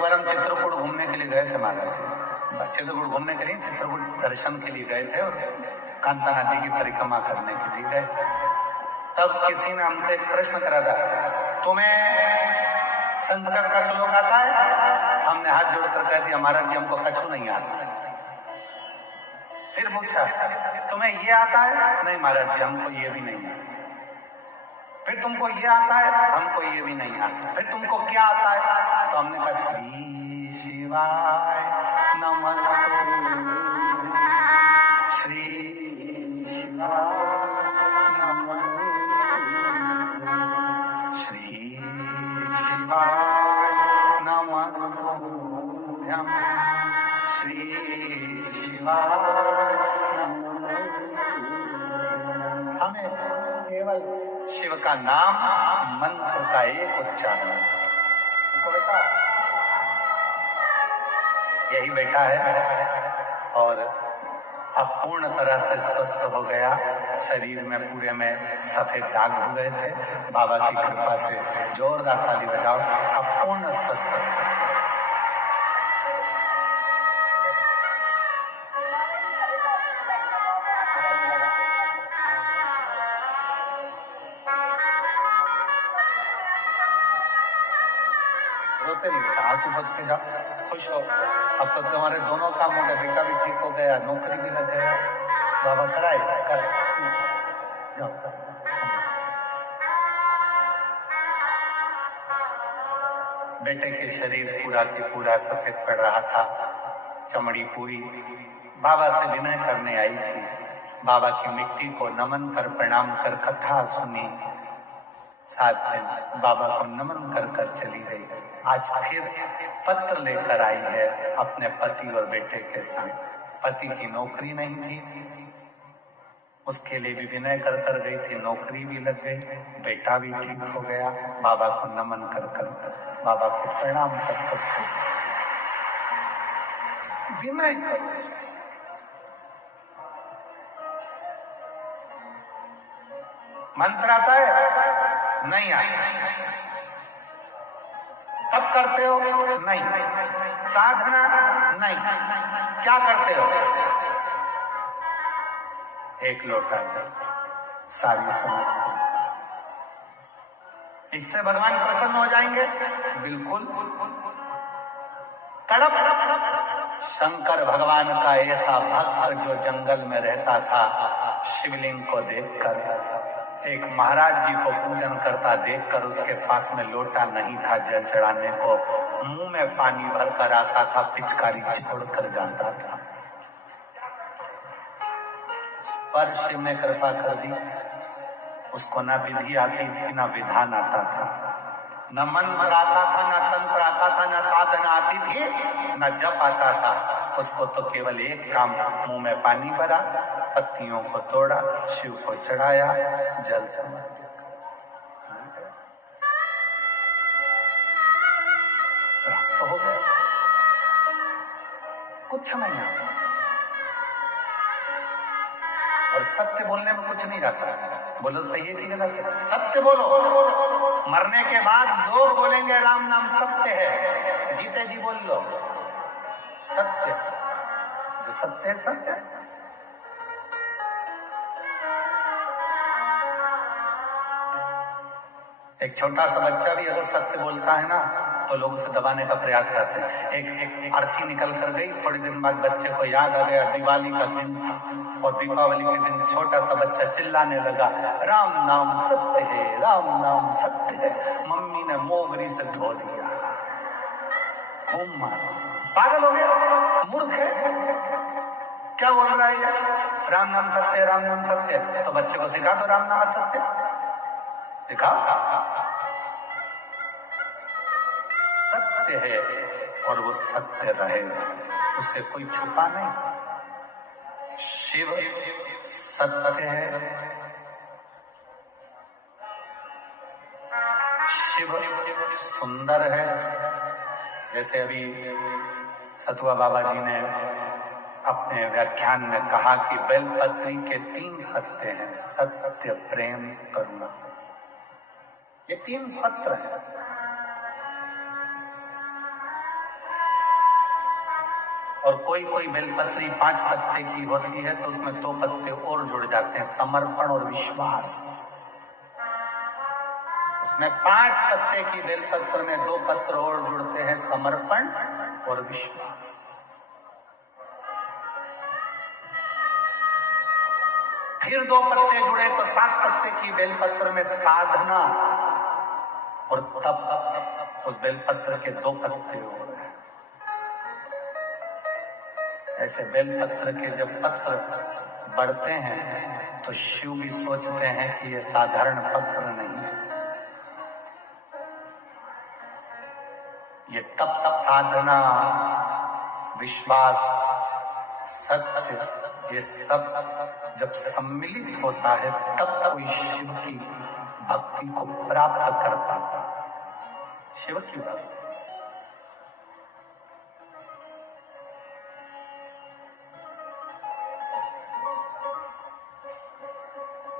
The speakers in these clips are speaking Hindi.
एक बार हम चित्रकूट घूमने के लिए गए थे महाराज, चित्रकूट घूमने के लिए, चित्रकूट दर्शन के लिए गए थे और कांतानाथ जी की परिक्रमा करने के लिए गए। तब किसी ने हमसे एक प्रश्न करा था, तुम्हें संस्कृत का श्लोक आता है? हमने हाथ जोड़कर कह दिया महाराज जी हमको कछु नहीं आता। फिर पूछा तुम्हें ये आता है? नहीं महाराज जी हमको ये भी नहीं आता। फिर तुमको ये आता है? हमको ये भी नहीं आता। फिर तुमको क्या आता है? तो हमने कहा श्री शिवाय नमस्तु, श्री शिवाय नमस्तु, श्री शिवाय नमस्तुभ्यं, श्री शिवाय नमस्तुभ्यं। हमें केवल शिव का नाम, मंत्र का एक उच्चारण, यही बेटा है और अब पूर्ण तरह से स्वस्थ हो गया। शरीर में पूरे में सफेद दाग हो गए थे, बाबा की कृपा से जोरदार ताली बजाओ, अब पूर्ण स्वस्थ। रोते नहीं बेटा, आंसू बच के जाओ, खुश हो। अब तो तुम्हारे दोनों काम हो गए, बेटा भी ठीक हो गया, नौकरी भी लग गया, बाबा कराए कर जाओ। बेटे के शरीर पूरा के पूरा सफेद पड़ रहा था, चमड़ी पूरी। बाबा से विनय करने आई थी, बाबा की मिट्टी को नमन कर प्रणाम कर कथा सुनी, 7 दिन बाबा को नमन कर कर चली गई। आज फिर पत्र लेकर आई है अपने पति और बेटे के संग। पति की नौकरी नहीं थी, उसके लिए भी विनय कर कर गई थी, नौकरी भी लग गई, बेटा भी ठीक हो गया। बाबा को नमन कर कर, बाबा को प्रणाम कर कर विनय कर। मंत्र आता है? नहीं आता। तब करते हो? नहीं। साधना? नहीं। क्या करते हो? एक लोटा जल, सारी समस्या। इससे भगवान प्रसन्न हो जाएंगे? बिल्कुल। तड़प शंकर भगवान का ऐसा भक्त जो जंगल में रहता था, शिवलिंग को देखकर, एक महाराज जी को पूजन करता देखकर उसके पास में लोटा नहीं था जल चढ़ाने को, मुंह में पानी भरकर आता था, पिचकारी छोड़कर जाता था। पर शिव ने कृपा कर दी, उसको ना विधि आती थी ना विधान आता था, न मंत्र आता था, न तंत्र आता था, न साधना आती थी, न जप आता था। उसको तो केवल एक काम, मुंह में पानी भरा, पत्तियों को तोड़ा, शिव को चढ़ाया, जल समर्पित तो हो गया। कुछ नहीं आता और सत्य बोलने में कुछ नहीं रहता। बोलो सही है कि गलत? सत्य बोलो। मरने के बाद लोग बोलेंगे राम नाम सत्य है, जीते जी बोल लो सत्य, जो सत्य है सत्य है। एक छोटा सा बच्चा भी अगर सत्य बोलता है ना तो लोग उसे दबाने का प्रयास करते हैं। एक अर्थी निकल कर गई, थोड़ी दिन बाद बच्चे को याद आ गया दिवाली का दिन था और दीपावली के दिन छोटा सा बच्चा चिल्लाने लगा राम नाम सत्य है, राम नाम सत्य है। मम्मी ने मोगरी से धो दिया, खूब मारा, पागल हो गया, मूर्ख है, क्या बोल रहा है राम नाम सत्य, राम नाम सत्य। तो बच्चे को सिखा दो राम नाम सत्य, सिखाओ। सत्य है और वो सत्य रहेगा, उसे कोई छुपा नहीं सकता। शिव सत्य है, शिव सुंदर है। जैसे अभी सतुआ बाबा जी ने अपने व्याख्यान में कहा कि बेलपत्री के 3 पत्ते हैं, सत्य, प्रेम, करुणा, ये 3 पत्र हैं। और कोई कोई बेलपत्री 5 पत्ते की होती है तो उसमें 2 पत्ते और जुड़ जाते हैं, समर्पण और विश्वास। उसमें 5 पत्ते की बेलपत्र में 2 पत्र और जुड़ते हैं, समर्पण और विश्वास। फिर 2 पत्ते जुड़े तो 7 पत्ते की बेलपत्र में साधना और तप। उस बेलपत्र के 2 पत्ते हो गए। ऐसे बेलपत्र के जब पत्र बढ़ते हैं तो शिव भी सोचते हैं कि ये साधारण पत्र नहीं है, ये तप, साधना, विश्वास, सत्य, ये सब जब सम्मिलित होता है तब कोई शिव की भक्ति को प्राप्त कर पाता। शिव की भक्ति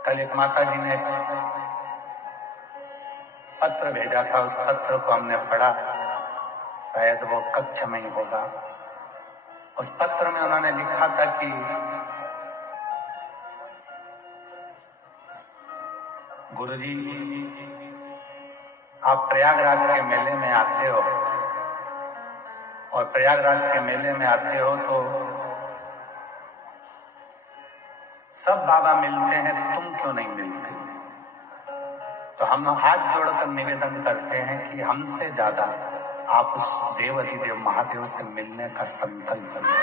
कल एक माता जी ने पत्र भेजा था, उस पत्र को हमने पढ़ा, शायद वो कक्ष में ही होगा। उस पत्र में उन्होंने लिखा था कि गुरुजी, आप प्रयागराज के मेले में आते हो और प्रयागराज के मेले में आते हो तो सब बाबा मिलते हैं, तुम क्यों नहीं मिलते? तो हम हाथ जोड़कर निवेदन करते हैं कि हमसे ज्यादा आप उस देवाधिदेव महादेव से मिलने का संकल्प करें।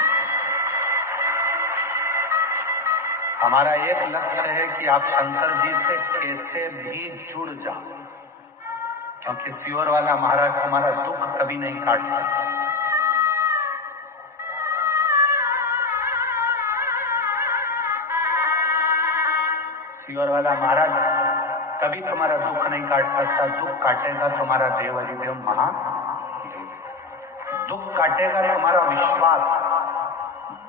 हमारा एक लक्ष्य है कि आप शंकर जी से कैसे भी जुड़ जाओ, क्योंकि सियोर वाला महाराज तुम्हारा दुख कभी नहीं काट सकता। सियोर वाला महाराज कभी तुम्हारा दुख नहीं काट सकता। दुख काटेगा तुम्हारा देवाधिदेव महादेव, दुख काटेगा तुम्हारा विश्वास,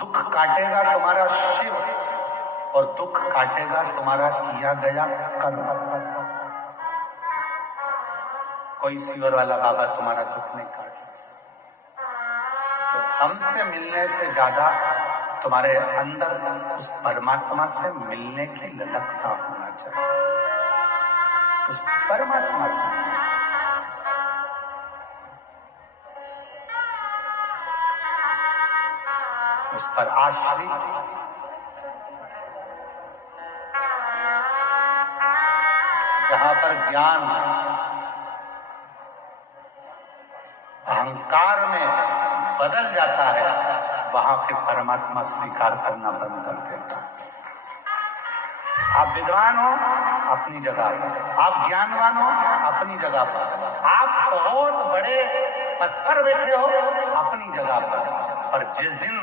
दुख काटेगा तुम्हारा शिव, और दुख काटेगा तुम्हारा किया गया कर्म। कोई सियोर वाला बाबा तुम्हारा दुख नहीं काट सकता। तो हमसे मिलने से ज्यादा तुम्हारे अंदर उस परमात्मा से मिलने की ललकता होना चाहिए। उस परमात्मा से उस पर आश्रित जहां पर ज्ञान अहंकार में बदल जाता है, वहां फिर परमात्मा स्वीकार करना बंद कर देता है। आप विद्वान हो अपनी जगह पर, आप ज्ञानवान हो अपनी जगह पर, आप बहुत बड़े पद पर बैठे हो अपनी जगह पर जिस दिन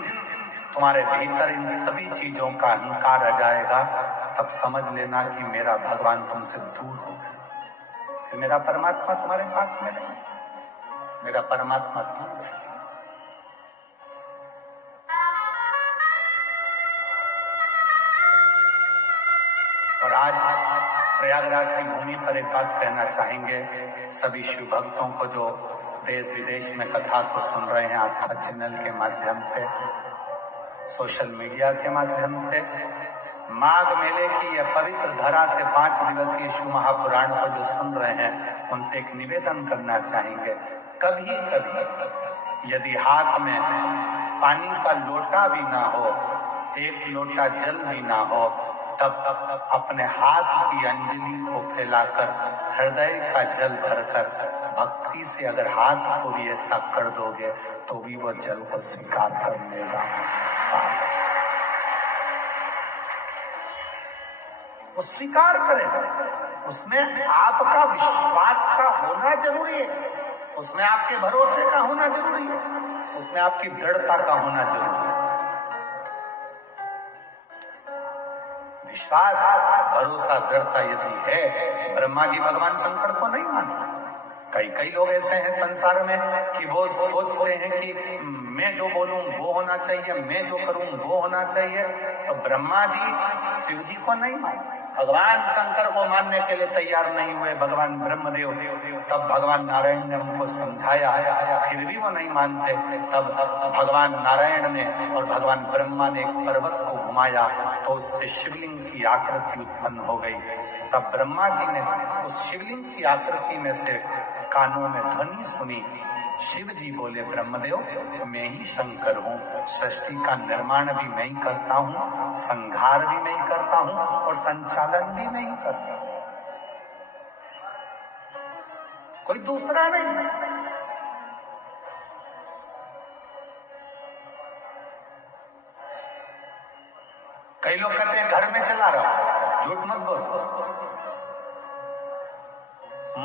तुम्हारे भीतर इन सभी चीजों का अहंकार आ जाएगा, तब समझ लेना कि मेरा भगवान तुमसे दूर हो गया, फिर मेरा परमात्मा तुम्हारे पास में नहीं, मेरा परमात्मा दूर है। और आज प्रयागराज की भूमि पर एक बात कहना चाहेंगे सभी शिव भक्तों को जो देश विदेश में कथा को सुन रहे हैं, आस्था चैनल के माध्यम से, सोशल मीडिया के माध्यम से, माघ मेले की यह पवित्र धरा से 5 दिवसीय शिव महापुराण को जो सुन रहे हैं, उनसे एक निवेदन करना चाहेंगे। कभी कभी यदि हाथ में पानी का लोटा भी ना हो, एक लोटा जल भी ना हो, तब अपने हाथ की अंजलि को फैलाकर हृदय का जल भरकर भक्ति से अगर हाथ को भी ऐसा कर दोगे तो भी वो जल को स्वीकार कर लेगा। वो स्वीकार करेगा। उसमें आपका विश्वास का होना जरूरी है, उसमें आपके भरोसे का होना जरूरी है, उसमें आपकी दृढ़ता का होना जरूरी है। विश्वास, भरोसा, दृढ़ता यदि है, ब्रह्मा जी भगवान शंकर को नहीं मानते। कई लोग ऐसे हैं संसार में कि वो सोचते हैं कि मैं जो बोलूं वो होना चाहिए, मैं जो करूं वो होना चाहिए। तो ब्रह्मा जी शिव जी को नहीं मानते। भगवान शंकर को मानने के लिए तैयार नहीं हुए, भगवान ब्रह्मदेव। तब भगवान नारायण ने उनको समझाया, फिर भी वो नहीं मानते। तब भगवान नारायण ने और भगवान ब्रह्मा ने एक पर्वत को घुमाया तो उससे शिवलिंग की आकृति उत्पन्न हो गई। तब ब्रह्मा जी ने उस शिवलिंग की आकृति में से कानों में ध्वनि सुनी। शिव जी बोले, ब्रह्मदेव मैं ही शंकर हूँ, सृष्टि का निर्माण भी मैं ही करता हूँ, संहार भी मैं ही करता हूँ और संचालन भी मैं ही करता हूँ, कोई दूसरा नहीं। कई लोग कहते हैं घर में चला रहा, झूठ मत बोलो,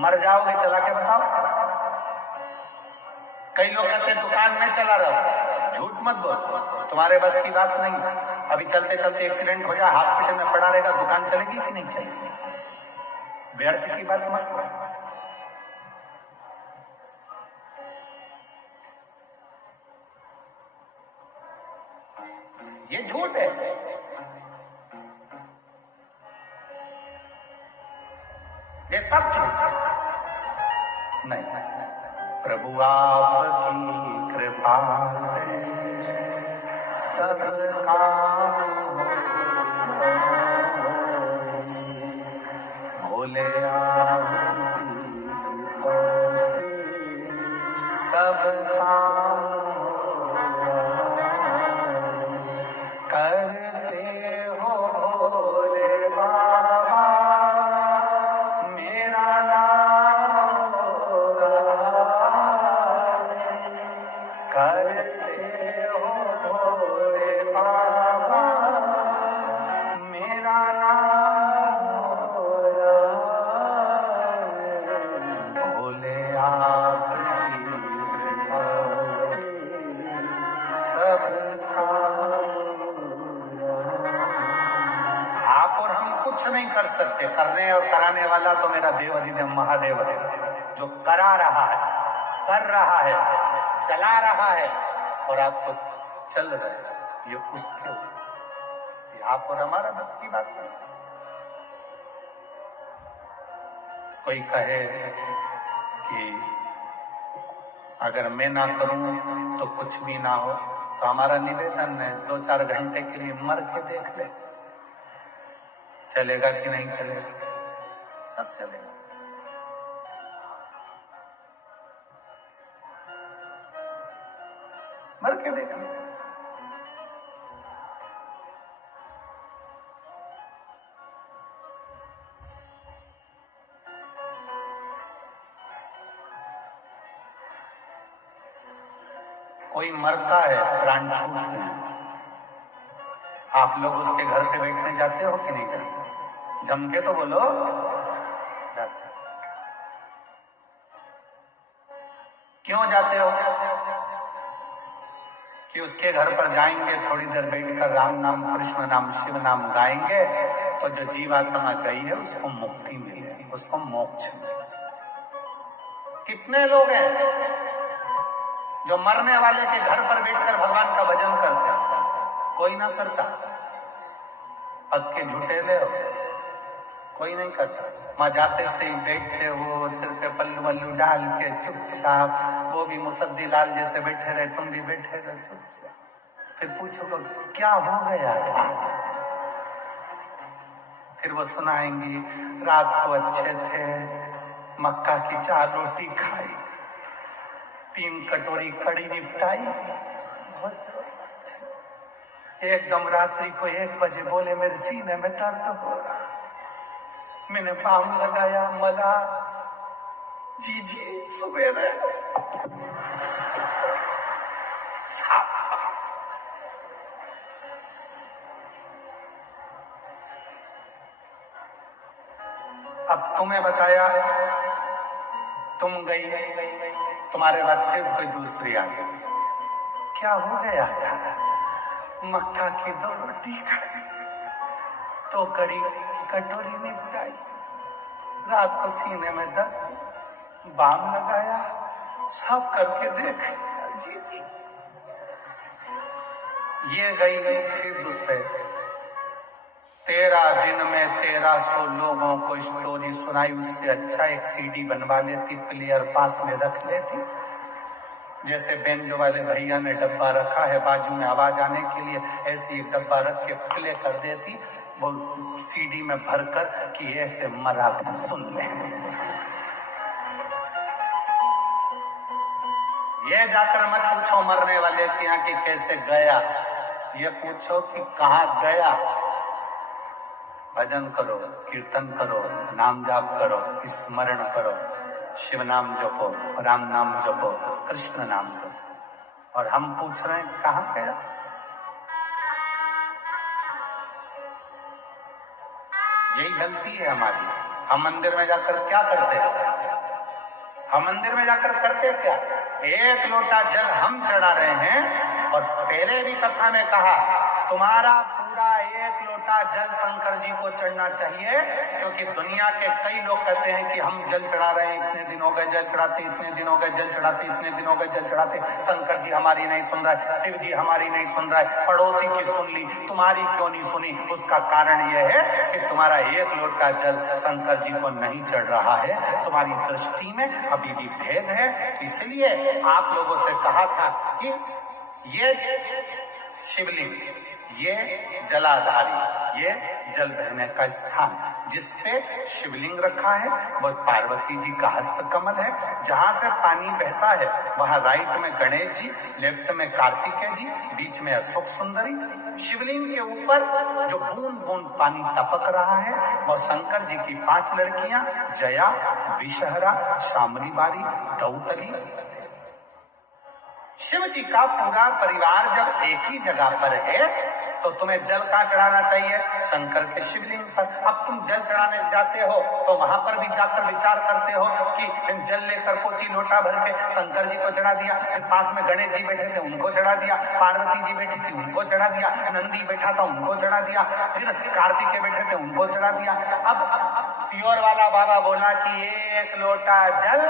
मर जाओगे चला के बताओ। कई लोग कहते हैं दुकान में चला रहा, झूठ मत बोलो, तुम्हारे बस की बात नहीं। अभी चलते चलते एक्सीडेंट हो जाए, हॉस्पिटल में पड़ा रहेगा, दुकान चलेगी कि नहीं चलेगी? व्यर्थ की बात मत करो। ये झूठ है। ये सब झूठ है। नहीं, प्रभु आपकी कृपा से सब काम भोले, आपकी कृपा से सब काम करते हो भोले बाबा, मेरा नाम करते हो भोले बाबा, मेरा नाम भोले, आपकी कृपा से सब आप और हम कुछ नहीं कर सकते। करने और कराने वाला तो मेरा देव अधिदेव महादेव है, जो करा रहा है, कर रहा है, चला रहा है और आपको चल रहा है। ये उसके, ये आप और हमारा बस की बात नहीं। कोई कहे कि अगर मैं ना करूं तो कुछ भी ना हो, तो हमारा निवेदन है 2-4 घंटे के लिए मर के देख ले, चलेगा कि नहीं चलेगा? सब चलेगा। मर के देख ले। कोई मरता है, प्राण छूटते हैं, आप लोग उसके घर पे बैठने जाते हो कि नहीं जाते? जम के तो बोलो, जाते। क्यों जाते हो? कि उसके घर पर जाएंगे, थोड़ी देर बैठकर राम नाम, कृष्ण नाम, शिव नाम गाएंगे तो जो जीवात्मा गई है उसको मुक्ति मिले, उसको मोक्ष मिले। कितने लोग हैं जो मरने वाले के घर पर बैठकर भगवान का भजन करते हैं? कोई ना करता। पक्के झूठे ले हो, कोई नहीं करता। माँ जाते से ही बैठते हो, सिर पे पल्लू वल्लू डाल के चुपचाप, वो भी मुसद्दी लाल जैसे बैठे रहे, तुम भी बैठे रहे चुपचाप। फिर पूछो क्या हो गया था? फिर वो सुनाएंगी, रात को अच्छे थे, मक्का की 4 रोटी खाई, 3 कटोरी कड़ी निपटाई, एकदम रात्रि को 1 बजे बोले मेरे सीने में दर्द हो रहा, मैंने बाम लगाया, मला जी सुबह साफ। अब तुम्हें बताया, तुम गई, तुम्हारे बाद फिर कोई दूसरी आ गई। क्या हो गया था? मक्का की 2 रोटी खाई, 2 कड़ी की कटोरी निपटाई, रात को सीने में दर्द, बाम लगाया, सब करके देख जी। ये गई फिर दूसरे, 13 दिन में 1300 लोगों को स्टोरी सुनाई। उससे अच्छा एक सीडी बनवा लेती, प्लेयर पास में रख लेती। जैसे बेंजो वाले भैया ने डब्बा रखा है बाजू में आवाज आने के लिए, ऐसे एक डब्बा रख के प्ले कर देती वो सीडी में भरकर कि ऐसे मरा था सुन ले। ये जाकर मत पूछो मरने वाले के यहाँ कि कैसे गया, ये पूछो कि कहाँ गया। भजन करो, कीर्तन करो, नाम जाप करो, स्मरण करो, शिव नाम जपो, राम नाम जपो, कृष्ण नाम जपो। और हम पूछ रहे हैं कहाँ गया। यही गलती है हमारी। हम मंदिर में जाकर क्या करते हैं? हम मंदिर में जाकर करते क्या? एक लोटा जल हम चढ़ा रहे हैं। और पहले भी कथा में कहा तुम्हारा पूरा एक लोटा जल शंकर जी को चढ़ना चाहिए, क्योंकि दुनिया के कई लोग कहते हैं कि हम जल चढ़ा रहे हैं, इतने दिन हो गए जल चढ़ाते, इतने दिन हो गए जल चढ़ाते, इतने दिन हो गए जल चढ़ाते, शंकर जी हमारी नहीं सुन रहा है, शिव जी हमारी नहीं सुन रहा है, पड़ोसी की सुन ली, तुम्हारी क्यों नहीं सुनी? उसका कारण यह है कि तुम्हारा एक लोटा जल शंकर जी को नहीं चढ़ रहा है, तुम्हारी दृष्टि में अभी भी भेद है। इसलिए आप लोगों से कहा था कि ये शिवलिंग, ये जलाधारी, ये जल बहने का स्थान जिसपे शिवलिंग रखा है वह पार्वती जी का हस्त कमल है। जहां से पानी बहता है वहां राइट में गणेश जी, लेफ्ट में कार्तिकेय जी, बीच में अशोक सुंदरी। शिवलिंग के ऊपर जो बूंद बूंद पानी टपक रहा है वह शंकर जी की 5 लड़कियां जया, विषहरा, शामली बारी, दौतली। शिव जी का पूरा परिवार जब एक ही जगह पर है तो तुम्हें जल कहाँ चढ़ाना चाहिए? शंकर के शिवलिंग पर। अब तुम जल चढ़ाने जाते हो तो वहां पर भी जाकर विचार करते हो कि जल लेकर कोची लोटा भर के शंकर जी को चढ़ा दिया, फिर पास में गणेश जी बैठे थे उनको चढ़ा दिया, पार्वती जी बैठी थी उनको चढ़ा दिया, नंदी बैठा था उनको चढ़ा दिया, फिर कार्तिकेय बैठे थे उनको चढ़ा दिया। अब सियोर वाला बाबा बोला कि एक लोटा जल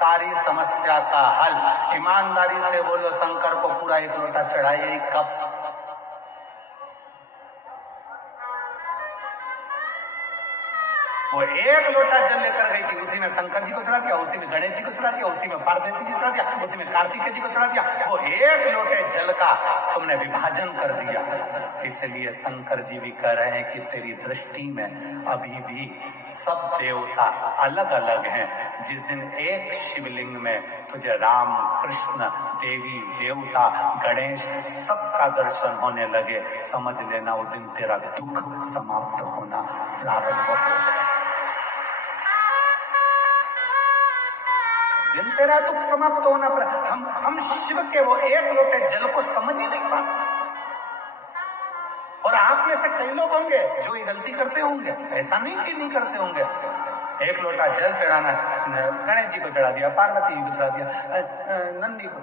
सारी समस्या का हल। ईमानदारी से बोलो शंकर को पूरा एक लोटा चढ़ाइए कब? वो एक लोटा जल लेकर गई थी, उसी में शंकर जी को चढ़ा दिया, उसी में गणेश जी को चढ़ा दिया, उसी में पार्वती जी को चढ़ा दिया, उसी में कार्तिकेय जी को चढ़ा दिया। वो एक लोटे जल का तुमने विभाजन कर दिया। इसलिए शंकर जी भी कह रहे हैं कि तेरी दृष्टि में अभी भी सब देवता अलग अलग हैं। जिस दिन एक शिवलिंग में तुझे राम, कृष्ण, देवी, देवता, गणेश सबका दर्शन होने लगे, समझ लेना उस दिन तेरा दुख समाप्त होना प्रारंभ होगा। दिन तेरा दुख समाप्त होना पर हम शिव के वो एक लोटे जल को समझ ही नहीं पाते। और आप में से कई लोग होंगे जो ये गलती करते होंगे, ऐसा नहीं कि नहीं करते होंगे। एक लोटा जल चढ़ाना, गणेश जी को चढ़ा दिया, पार्वती जी को चढ़ा दिया, नंदी को।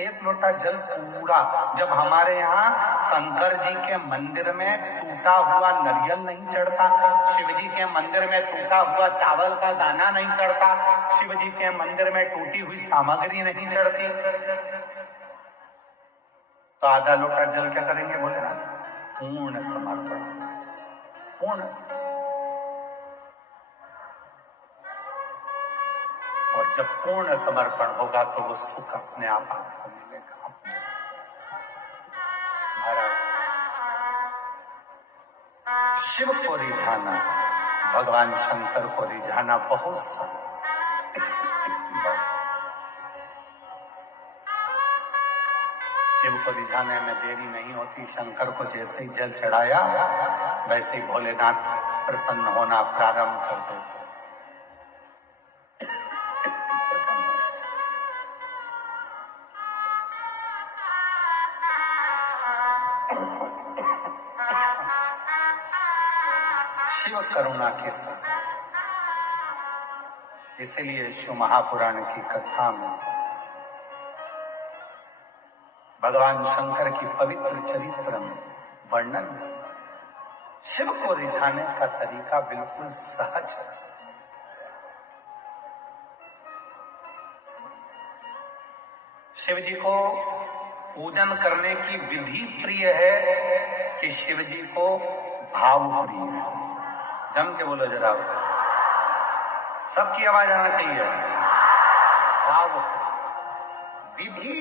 एक लोटा जल पूरा, जब हमारे यहाँ शंकर जी के मंदिर में टूटा हुआ नारियल नहीं चढ़ता, शिव जी के मंदिर में टूटा हुआ चावल का दाना नहीं चढ़ता, शिव जी के मंदिर में टूटी हुई सामग्री नहीं चढ़ती, तो आधा लोटा जल क्या करेंगे? बोले ना, पूर्ण समर्पण, पूर्ण समर्पण। और जब पूर्ण समर्पण होगा तो वो सुख अपने आप आपको मिलेगा। शिव को रिझाना, भगवान शंकर को रिझाना बहुत शिव को रिझाने में देरी नहीं होती। शंकर को जैसे ही जल चढ़ाया वैसे ही भोलेनाथ प्रसन्न होना प्रारंभ कर देते। शिव करुणा के साथ, इसलिए शिव महापुराण की कथा में भगवान शंकर की पवित्र चरित्र में वर्णन शिव को रिझाने का तरीका बिल्कुल सहज है। शिव जी को पूजन करने की विधि प्रिय है कि शिव जी को भाव प्रिय है। जम के बोलो जरा, सबकी आवाज आना चाहिए। भाव विधि,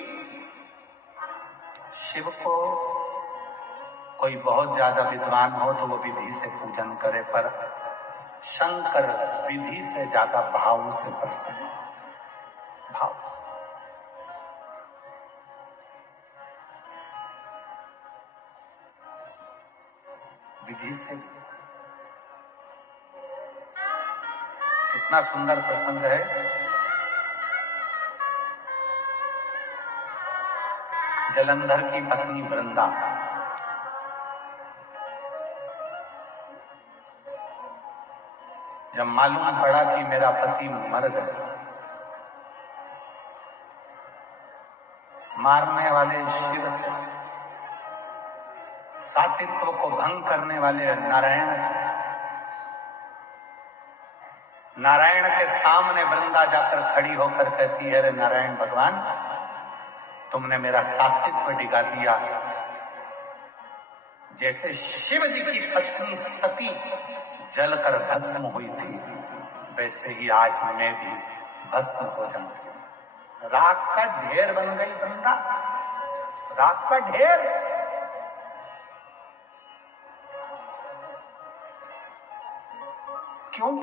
शिव को कोई बहुत ज्यादा विद्वान हो तो वो विधि से पूजन करे, पर शंकर विधि से ज्यादा भाव से प्रसन्न, भाव से। विधि से इतना सुंदर प्रसंग है। जलंधर की पत्नी वृंदा जब मालूम पड़ा कि मेरा पति मर गया, मारने वाले शिव, सातित्व को भंग करने वाले नारायण के सामने वृंदा जाकर खड़ी होकर कहती है, अरे नारायण भगवान, तुमने मेरा सातित्व डिगा दिया। जैसे शिव जी की पत्नी सती जलकर भस्म हुई थी, वैसे ही आज मैं भी भस्म हो जाऊंगी। राख का ढेर बन गई वृंदा, राख का ढेर। क्यों?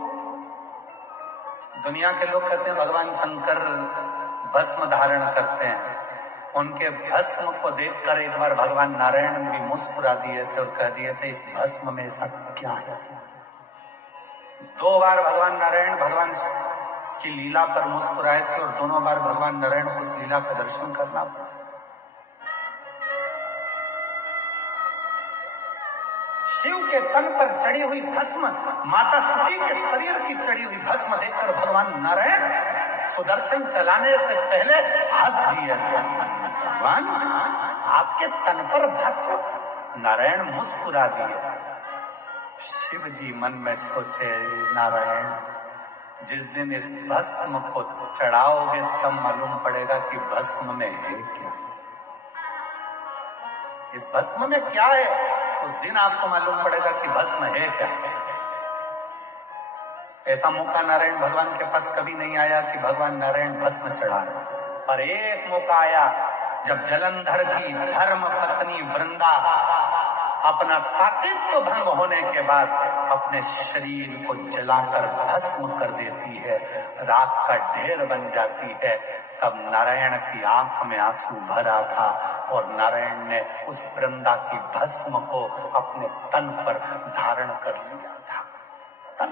दुनिया के लोग कहते हैं भगवान शंकर भस्म धारण करते हैं। उनके भस्म को देखकर एक बार भगवान नारायण ने भी मुस्कुरा दिए थे और कह दिए थे, इस भस्म में ऐसा क्या है। 2 बार भगवान नारायण भगवान की लीला पर मुस्कुराए थे और दोनों बार भगवान नारायण को उस लीला का दर्शन करना पड़ा। शिव के तन पर चढ़ी हुई भस्म, माता सती के शरीर की चढ़ी हुई भस्म देखकर भगवान नारायण सुदर्शन चलाने से पहले हंस दिए। भगवान, आपके तन पर भस्म। नारायण मुस्कुरा दिए। शिव जी मन में सोचे, नारायण, जिस दिन इस भस्म को चढ़ाओगे तब मालूम पड़ेगा कि भस्म में है क्या, इस भस्म में क्या है। उस दिन आपको मालूम पड़ेगा कि भस्म है क्या। ऐसा मौका नारायण भगवान के पास कभी नहीं आया कि भगवान नारायण भस्म चढ़ा रहे, पर एक मौका आया जब जलंधर की धर्म पत्नी वृंदा अपना सातित्व भंग होने के बाद अपने शरीर को जलाकर भस्म कर देती है, राख का ढेर बन जाती है। तब नारायण की आंख में आंसू भरा था और नारायण ने उस वृंदा की भस्म को अपने तन पर धारण कर लिया था। तन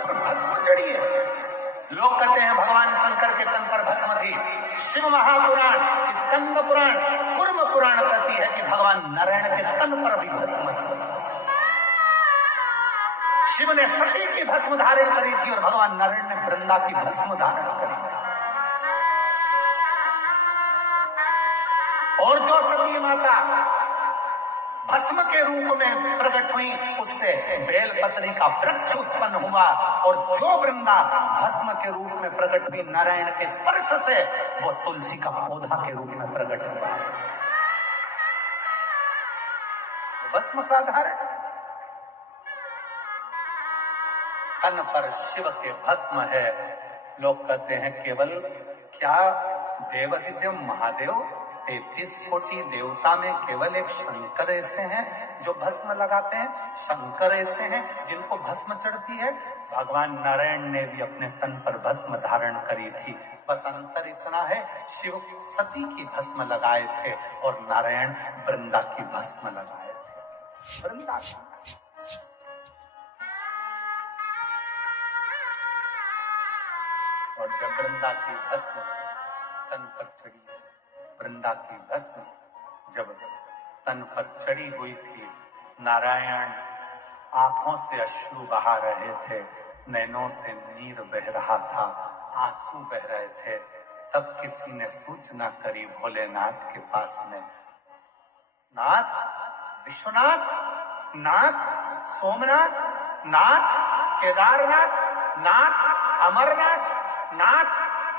पर भस्म चढ़ी है। लोग कहते हैं भगवान शंकर के तन पर भस्म थी। शिव महापुराण, स्कंद पुराण, कूर्म पुराण कहती है कि भगवान नारायण के तन पर भी भस्म थी। शिव ने सती की भस्म धारण करी थी और भगवान नारायण ने वृंदा की भस्म धारण करी थी। और जो सती माता भस्म के रूप में प्रकट हुई, उससे बेलपत्री का वृक्ष उत्पन्न हुआ, और जो वृंदा भस्म के रूप में प्रकट हुई नारायण के स्पर्श से, वो तुलसी का पौधा के रूप में प्रकट हुआ। भस्म साधारण, तन पर शिव के भस्म है। लोग कहते हैं केवल क्या देवदिव्य महादेव 33 कोटि देवता में केवल एक शंकर ऐसे हैं जो भस्म लगाते हैं, शंकर ऐसे हैं जिनको भस्म चढ़ती है। भगवान नारायण ने भी अपने तन पर भस्म धारण करी थी, बस अंतर इतना है, शिव सती की भस्म लगाए थे और नारायण वृंदा की भस्म लगाए थे। वृंदा की और जब वृंदा की भस्म तन पर चढ़ी, वृंदा की भस्म जब तन पर चढ़ी हुई थी, नारायण आंखों से अश्रु बहा रहे थे, नैनों से नीर बह रहा था, आंसू बह रहे थे। तब किसी ने सूचना करी भोलेनाथ के पास में, नाथ, विश्वनाथ, नाथ, सोमनाथ, नाथ, केदारनाथ, नाथ, अमरनाथ, नाथ,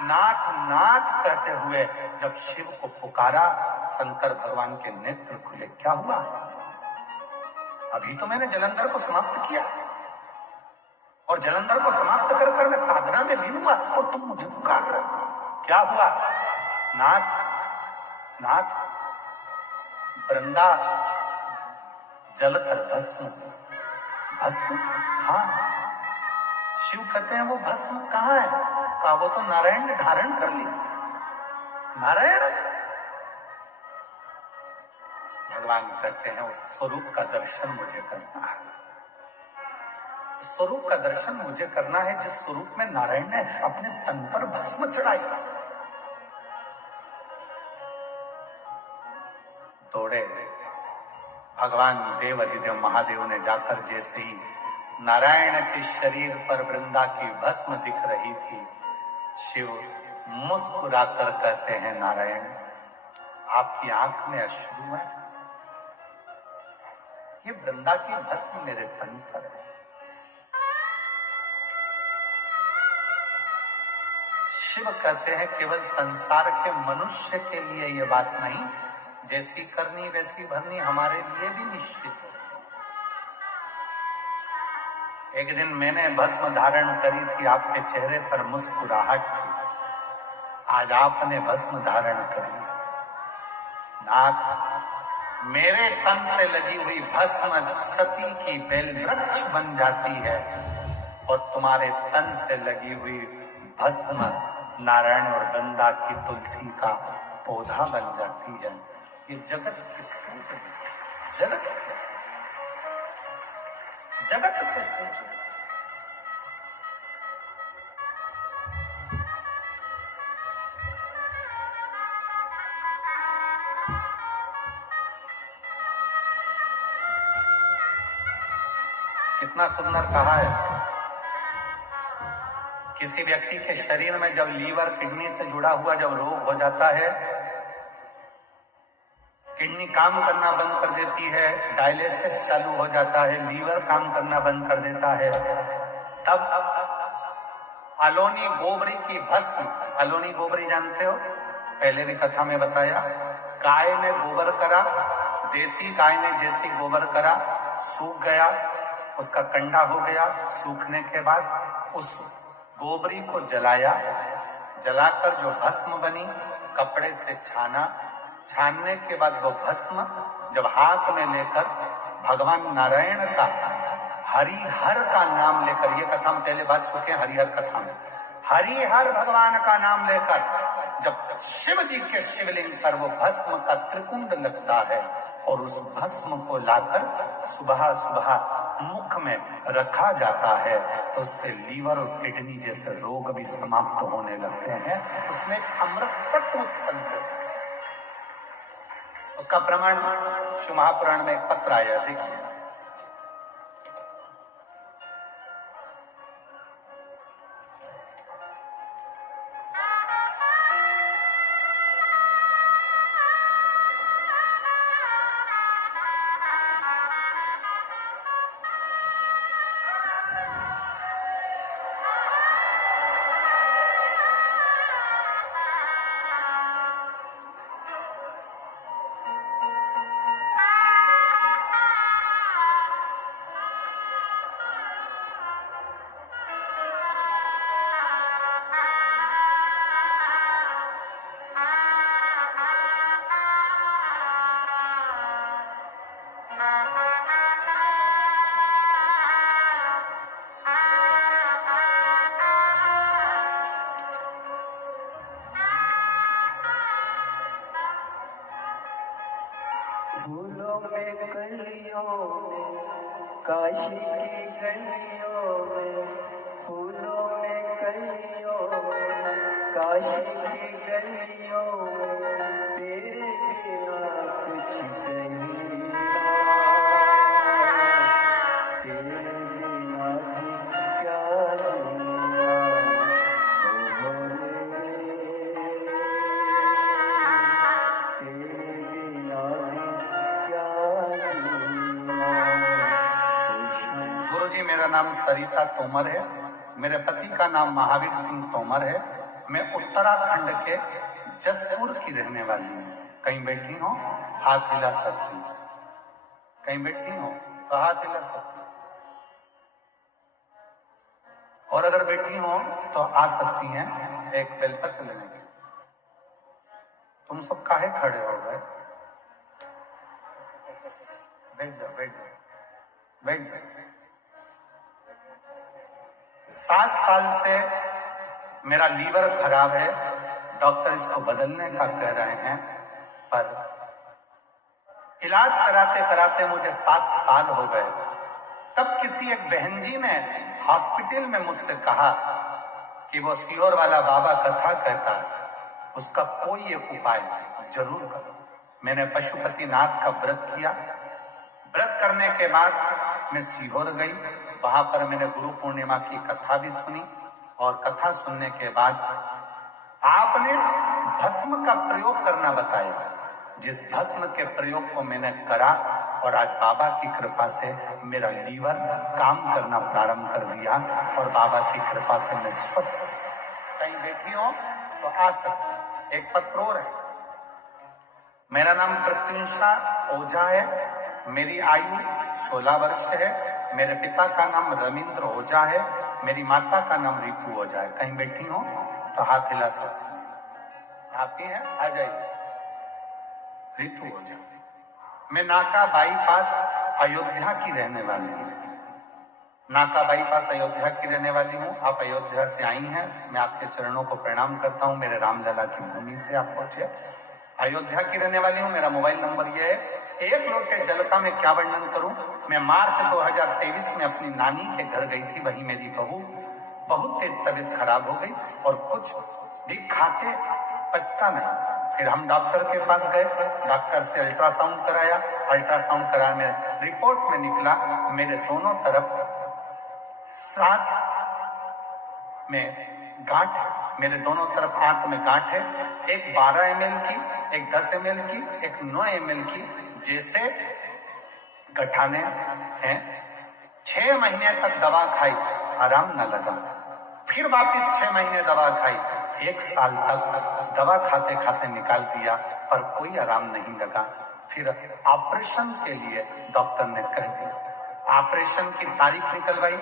नाथ नाथ कहते हुए जब शिव को पुकारा, शंकर भगवान के नेत्र खुले। क्या हुआ? अभी तो मैंने जलंधर को समाप्त किया और जलंधर को समाप्त कर कर मैं साधना में लीन हुआ और तुम मुझे पुकार रहे हो। क्या हुआ? नाथ नाथ वृंदा जल कर भस्म। भस्म? हाँ। शिव कहते हैं वो भस्म कहाँ है? कहा वो तो नारायण ने धारण कर ली। नारायण? भगवान कहते हैं उस स्वरूप का दर्शन मुझे करना है। स्वरूप का दर्शन मुझे करना है जिस स्वरूप में नारायण ने अपने तन पर भस्म चढ़ाई। दौड़े भगवान देव अधिदेव महादेव ने जाकर जैसे ही नारायण के शरीर पर वृंदा की भस्म दिख रही थी, शिव मुस्कुराकर कहते हैं नारायण आपकी आंख में अश्रु है, ये वृंदा की भस्म मेरे तन पर है। शिव कहते हैं केवल संसार के मनुष्य के लिए ये बात नहीं, जैसी करनी वैसी भरनी हमारे लिए भी निश्चित है। एक दिन मैंने भस्म धारण करी थी, आपके चेहरे पर मुस्कुराहट थी। आज आपने भस्म धारण करी। नाथ मेरे तन से लगी हुई भस्म सती की बेल वृक्ष बन जाती है और तुम्हारे तन से लगी हुई भस्म नारायण और वृंदा की तुलसी का पौधा बन जाती है। ये जगत जगत जगत कितना सुंदर कहा है। किसी व्यक्ति के शरीर में जब लीवर किडनी से जुड़ा हुआ जब रोग हो जाता है, किडनी काम करना बंद कर देती है, डायलिसिस चालू हो जाता है, लीवर काम करना बंद कर देता है, तब अलोनी गोबरी की भस्म, अलोनी गोबरी जानते हो, पहले भी कथा में बताया, गाय ने गोबर करा, देसी गाय ने जैसे गोबर करा, सूख गया, उसका कंडा हो गया। सूखने के बाद उस गोबरी को जलाया, जलाकर जो भस्म बनी कपड़े से छाना, छानने के बाद वो भस्म जब हाथ में लेकर भगवान नारायण का हरिहर का नाम लेकर, ये कथा हम पहले बात चुके हैं हरिहर कथा में, हरिहर भगवान का नाम लेकर जब शिव जी के शिवलिंग पर वो भस्म का त्रिकुंड लगता है और उस भस्म को लाकर सुबह सुबह मुख में रखा जाता है तो उससे लीवर और किडनी जैसे रोग भी समाप्त होने लगते हैं। उसमें अमृत तत्व उत्पन्न होता है। उसका प्रमाण शिव महापुराण में एक पत्र आया, देखिए। फूलों में कलियों में काशी की गलियों में, फूलों में कलियों में काशी की गलियों में, तेरे बिना कुछ नहीं, तेरे बिना भी क्या जीना, ओ भोले तेरे बिना भी क्या जीना। गुरु जी मेरा नाम सरिता तोमर है, मेरे पति का नाम महावीर सिंह तोमर है। मैं उत्तराखंड के जसपुर की रहने वाली हूँ। कहीं बैठी हो हाथ हिला सकती, कहीं बैठी हो तो हाथ हिला सकती, और अगर बैठी हो तो आ सकती हैं एक बेलपत्र लेने के। तुम सब काहे खड़े हो गए? बैठ जाओ, बैठ जाओ, बैठ जाओ। 7 साल से मेरा लीवर खराब है, डॉक्टर इसको बदलने का कह रहे हैं, पर इलाज कराते कराते मुझे 7 साल हो गए। तब किसी एक बहन जी ने हॉस्पिटल में मुझसे कहा कि वो सीहोर वाला बाबा कथा कहता है, उसका कोई एक उपाय जरूर करो। मैंने पशुपतिनाथ का व्रत किया। व्रत करने के बाद मैं सीहोर गई, वहां पर मैंने गुरु पूर्णिमा की कथा भी सुनी, और कथा सुनने के बाद आपने भस्म का प्रयोग करना बताया। जिस भस्म के प्रयोग को मैंने करा, और आज बाबा की कृपा से मेरा लीवर काम करना प्रारंभ कर दिया, और बाबा की कृपा से मैं स्वस्थ। कहीं बैठी हो तो आ सकती। एक पत्र और है। मेरा नाम प्रत्युषा ओझा है, मेरी आयु 16 वर्ष है। मेरे पिता का नाम रविंद्र ओझा है, मेरी माता का नाम रितु ओझा है। कहीं बैठी हो तो हाथ हिला सकती हैं। आप ही हैं, आ जाइए। रितु ओझा। मैं नाका बाईपास अयोध्या की रहने वाली हूँ। नाका बाईपास अयोध्या की रहने वाली हूँ। आप अयोध्या से आई हैं, मैं आपके चरणों को प्रणाम करता हूँ। मेरे रामलला की भूमि से आप पहुंचे। अयोध्या की रहने वाली हूँ। मेरा मोबाइल नंबर यह है। एक लोटे जल का मैं क्या वर्णन करूं। मैं मार्च 2023 में अपनी नानी के घर गई थी। वहीं मेरी बहू बहुत तेज तबीयत खराब हो गई, और कुछ भी खाते पचता नहीं। फिर हम डॉक्टर के पास गए, डॉक्टर से अल्ट्रासाउंड कराया। अल्ट्रासाउंड कराने रिपोर्ट में निकला मेरे दोनों तरफ 7 में गांठ है। मेरे दोनों तरफ आंत में गांठ है। एक 12 ml की, एक 10 ml की, एक 9 ml की, जैसे गठाने हैं। 6 महीने तक दवा खाई, आराम न लगा। फिर वापिस 6 महीने दवा खाई। 1 साल तक दवा खाते खाते निकाल दिया, पर कोई आराम नहीं लगा। फिर ऑपरेशन के लिए डॉक्टर ने कह दिया। ऑपरेशन की तारीख निकलवाई,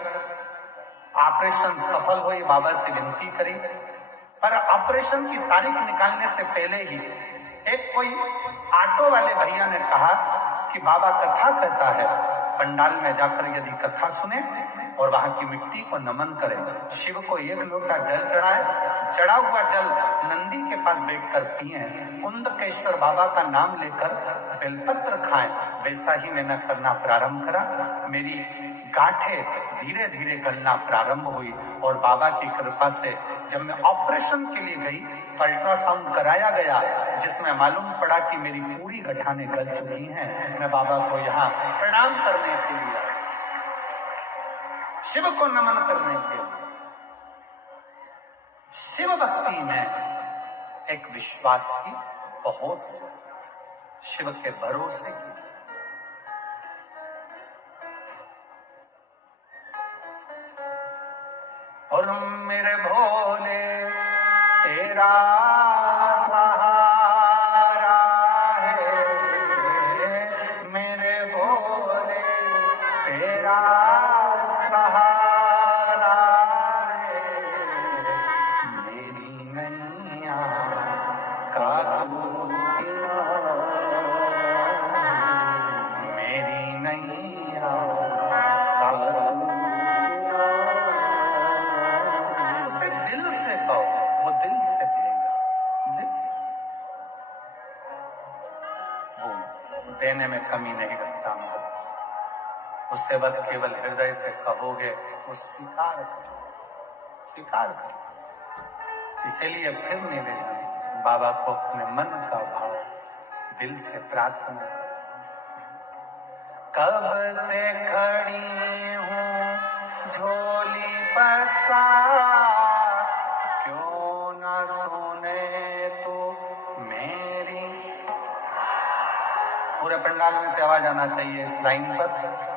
ऑपरेशन सफल हुई, बाबा से विनती करी, पर ऑपरेशन की तारीख निकालने से पहले ही एक कोई ऑटो वाले भैया ने कहा कि बाबा कथा कहता है, पंडाल में जाकर यदि कथा सुने और वहां की मिट्टी को नमन करें, शिव को 1 लोटा जल चढ़ाए, चढ़ा हुआ जल नंदी के पास बैठकर पिए, कुंदकेश्वर बाबा का नाम लेकर बेलपत्र खाएं, वैसा ही मैंने करना प्रारंभ करा। मेरी गांठें धीरे धीरे गलना प्रारंभ हुई, और बाबा की कृपा से जब मैं ऑपरेशन के लिए गई तो अल्ट्रासाउंड कराया गया, जिसमें मालूम पड़ा कि मेरी पूरी गठाने गल चुकी हैं। मैं बाबा को यहाँ प्रणाम करने के लिए, शिव को नमन करने के लिए, शिव भक्ति में एक विश्वास की बहुत, शिव के भरोसे की। और मेरे भोले तेरा सहारा है, मेरे भोले तेरा सहारा है, मेरी नैया का तू किनारा, मेरी नैया का तू वो दिल से देगा, दिल से। वो देने में कमी नहीं रखता, उससे बस केवल हृदय से कहोगे, वो स्वीकार करो, स्वीकार करो। इसीलिए फिर निवेदन, बाबा को अपने मन का भाव दिल से प्रार्थना करो। कब से खड़ी हूँ झोली पसार, क्यों ना सुने तो मेरी। पूरे पंडाल में से आवाज आना चाहिए इस लाइन पर,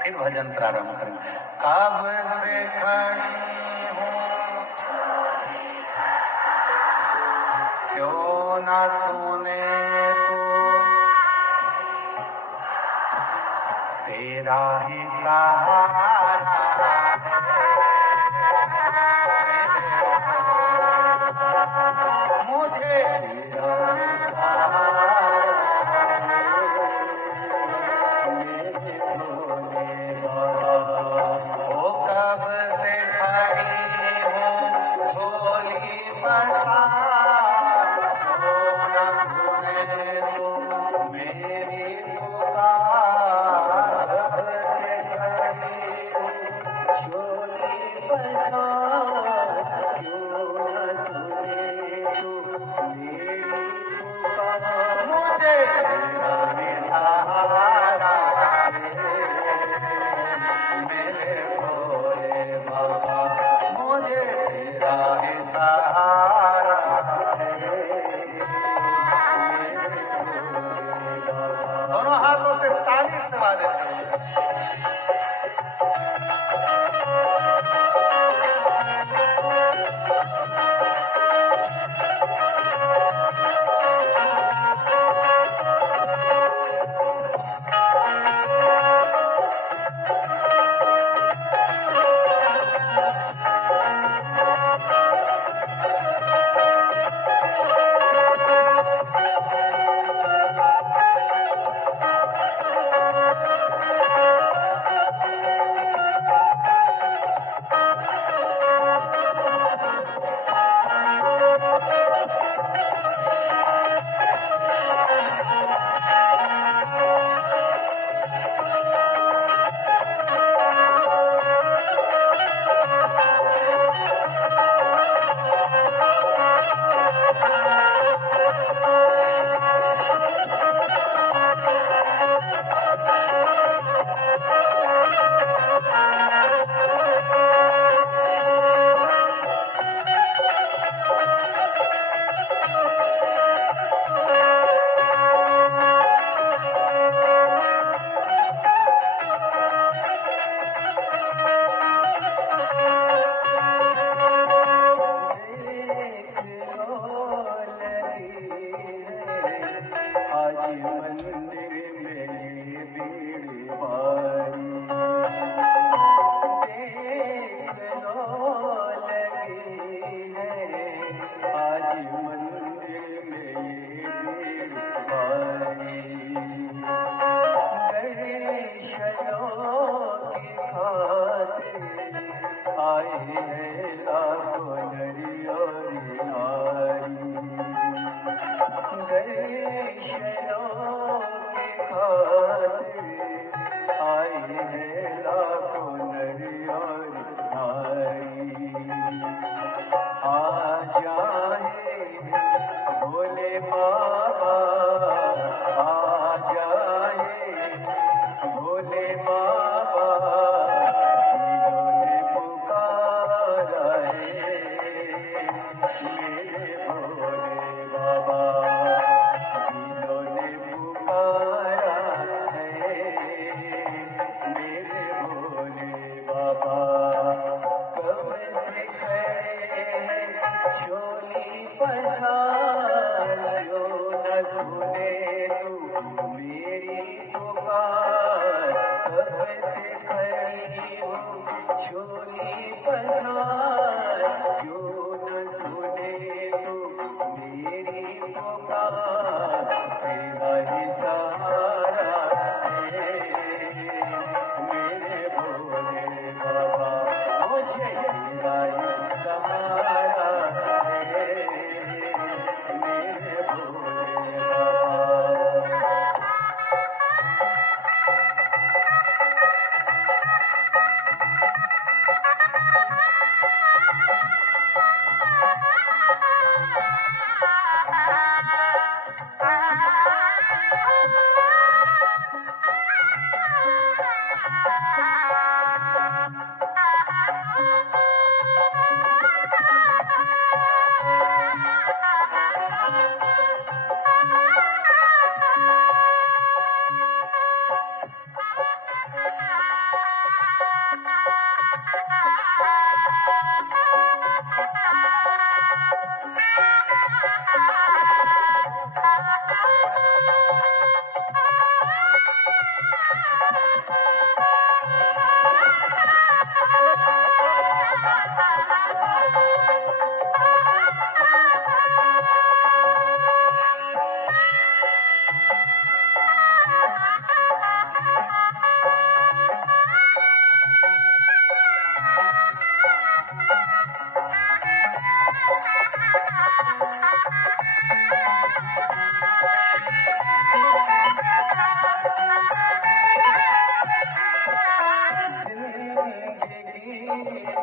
फिर भजन प्रारंभ करें। कब से खड़ी हूँ क्यों न सुने तू तेरा ही सहारा मुझे तेरा सहारा मेरे भोले बाबा। ओ कब से खड़ी हूँ झोली पसार क्यों न सुने तू मेरी पुकार कब से खड़ी हूँ झोली पसार, क्यों न सुने तू मेरी पुकार। मुझे तेरा ही सहारा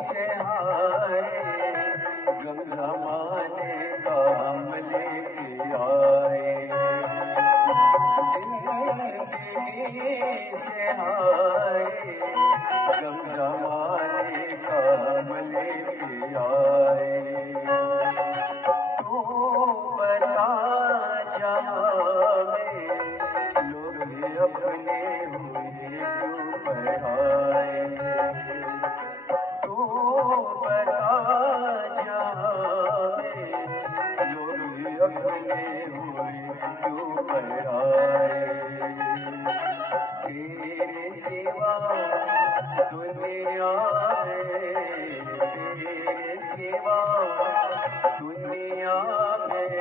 से हारे गम जमाने का हम लेके आए जिंदगी से हारे गम जमाने का हम लेके आए तू बता जहाँ में लोग अपने हुए क्यों पढ़ाए तू बता जहाँ में लोग अपने हुए क्यों पढ़ाए तेरे सिवा दुनिया में तेरे सिवा दुनिया में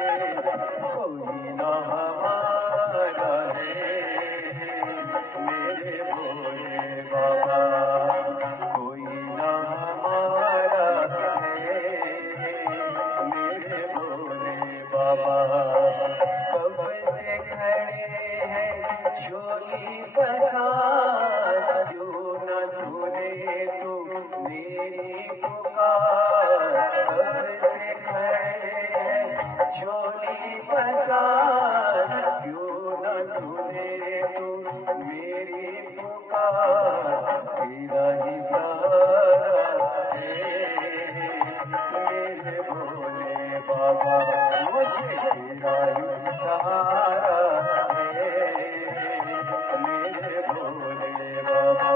कोई ना हमारा है मेरे भोले बाबा कोई ना हमारा है मेरे भोले बाबा कब से खड़े हैं झोली पसार क्यों न सुने तू मेरी पुकार कब से खड़े हैं झोली पसार क्यों न सुने तू मेरी पुकार तेरा ही सहारा है मेरे भोले बाबा मुझे तेरा ही सहारा है मेरे भोले बाबा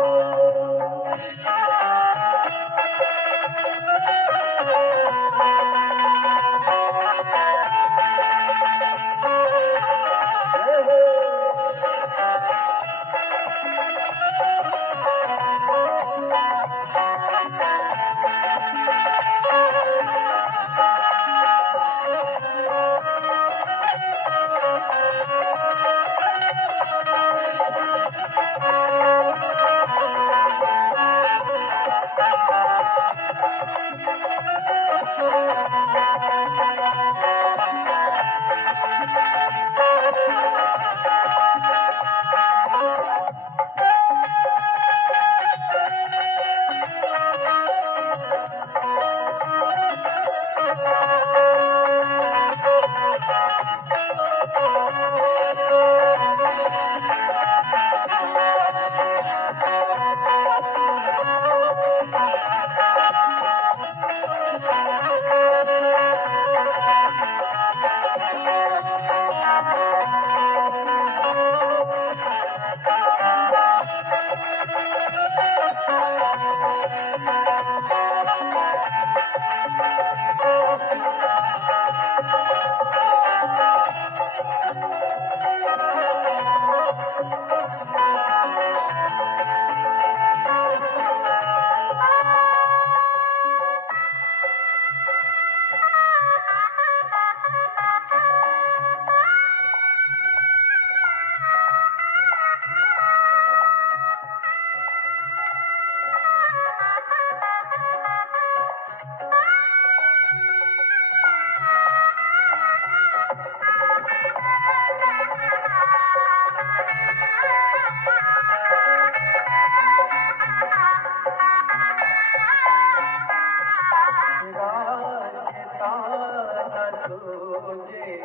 सोचे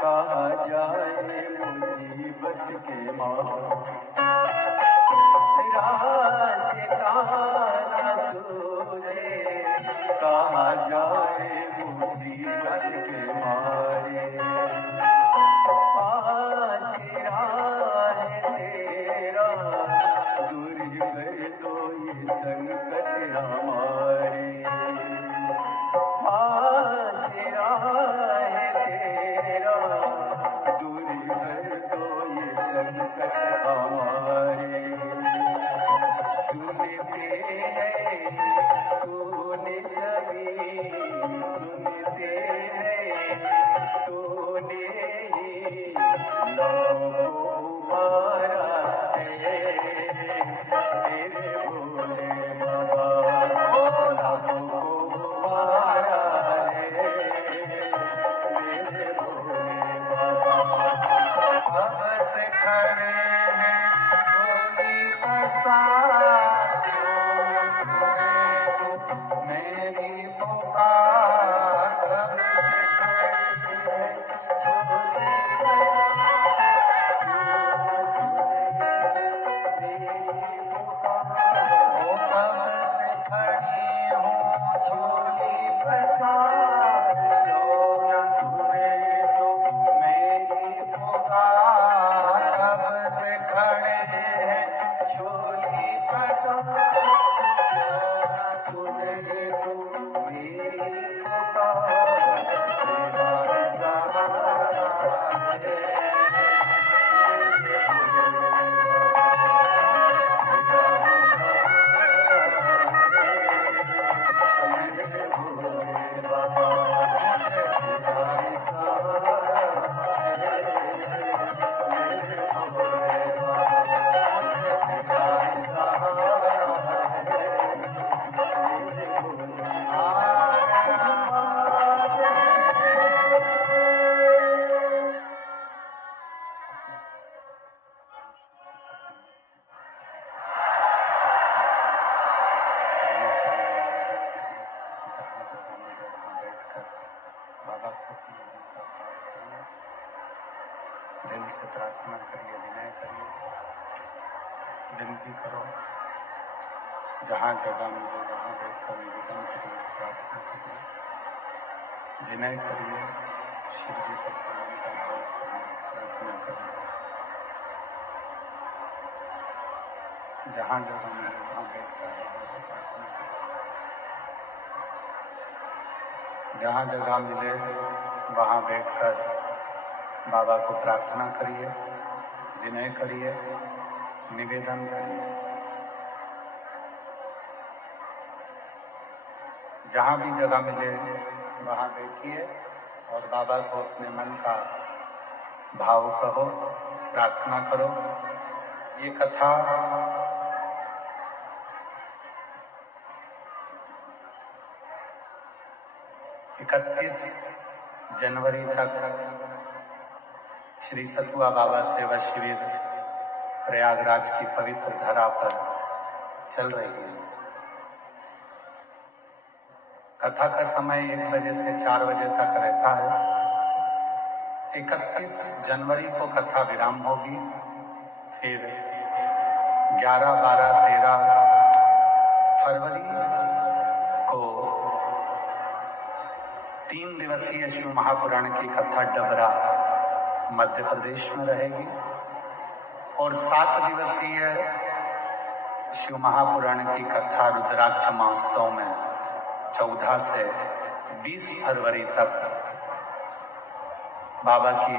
कहा जाए मुसीबत के मार रास्ता न सोचे कहा जाए मुसीबत के मारे आसरा है तेरा दूर कर दो ये संकट हमारे आसरा है तेरा दूर कर दो ये संकट हमारे सुनते हैं तूने सभी सुनते हैं तूने ही लोगों को मारा है तेरे भोले बाबा लोगों को मारा है से प्रार्थना करिए, विनय करिए, विनती करो। जहाँ जगह मिले वहाँ बैठकर निवेदन करिए, प्रार्थना करिए, विनय करिए, शिव जी को प्रणाम का भाव करिए, प्रार्थना करिए। जहाँ जगह मिले वहाँ बैठकर प्रार्थना करिए। जहाँ जगह मिले वहाँ बैठकर बाबा को प्रार्थना करिए, विनय करिए, निवेदन करिए। जहाँ भी जगह मिले वहाँ बैठिए और बाबा को अपने मन का भाव कहो, प्रार्थना करो। ये कथा 31 जनवरी तक श्री सतुआ बाबा सेवा शिविर प्रयागराज की पवित्र धरा पर चल रही है। कथा का समय 1 बजे से 4 बजे तक रहता है। 31 जनवरी को कथा विराम होगी, फिर 11, 12, 13 फरवरी को 3 दिवसीय शिव महापुराण की कथा डबरा मध्य प्रदेश में रहेगी और 7 दिवसीय शिव महापुराण की कथा रुद्राक्ष महोत्सव में 14 से 20 फरवरी तक बाबा की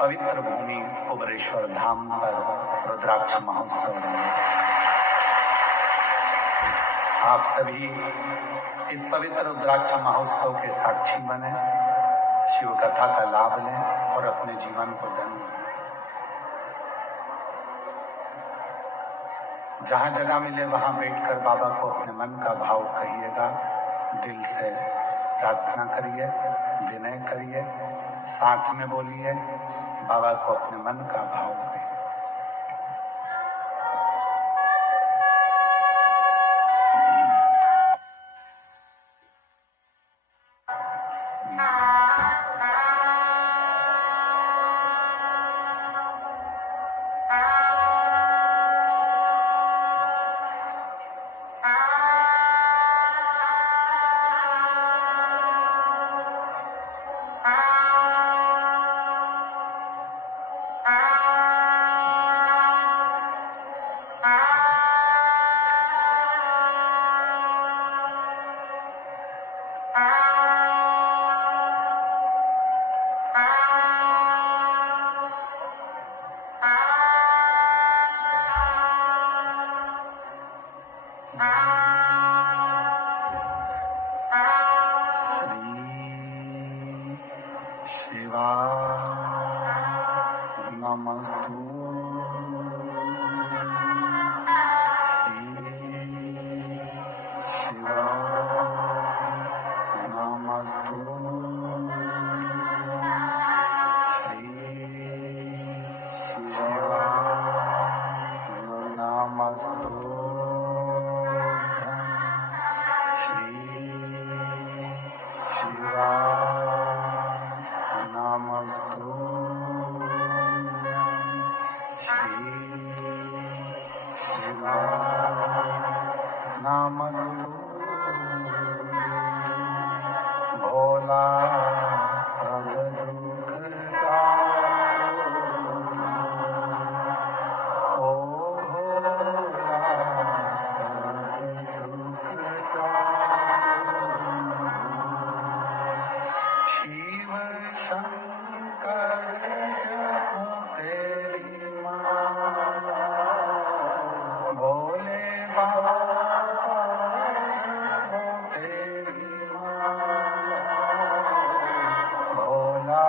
पवित्र भूमि कुबरेश्वर धाम पर रुद्राक्ष महोत्सव है। आप सभी इस पवित्र रुद्राक्ष महोत्सव के साक्षी बने, शिव कथा का लाभ लें और अपने जीवन को धन्य। जहाँ जगह मिले वहाँ बैठकर बाबा को अपने मन का भाव कहिएगा, दिल से प्रार्थना करिए, विनय करिए, साथ में बोलिए, बाबा को अपने मन का भाव कहिए। भोला सब दुख ओ भोला सब दुख शिव शंकर जपो तेरी माला, भोले बाबा जपो तेरी माला, भोला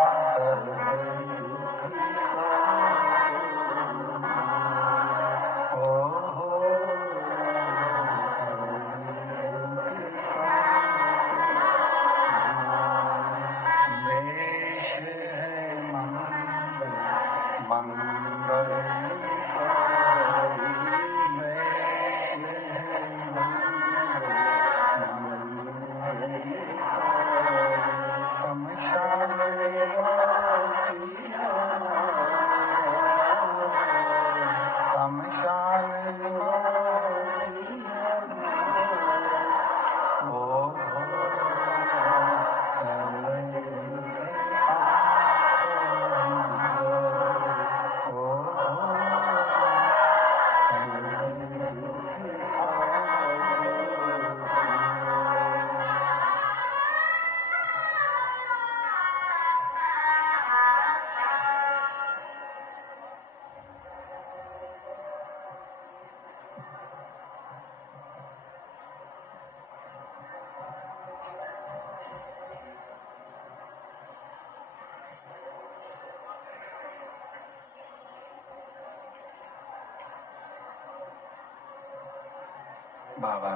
बाबा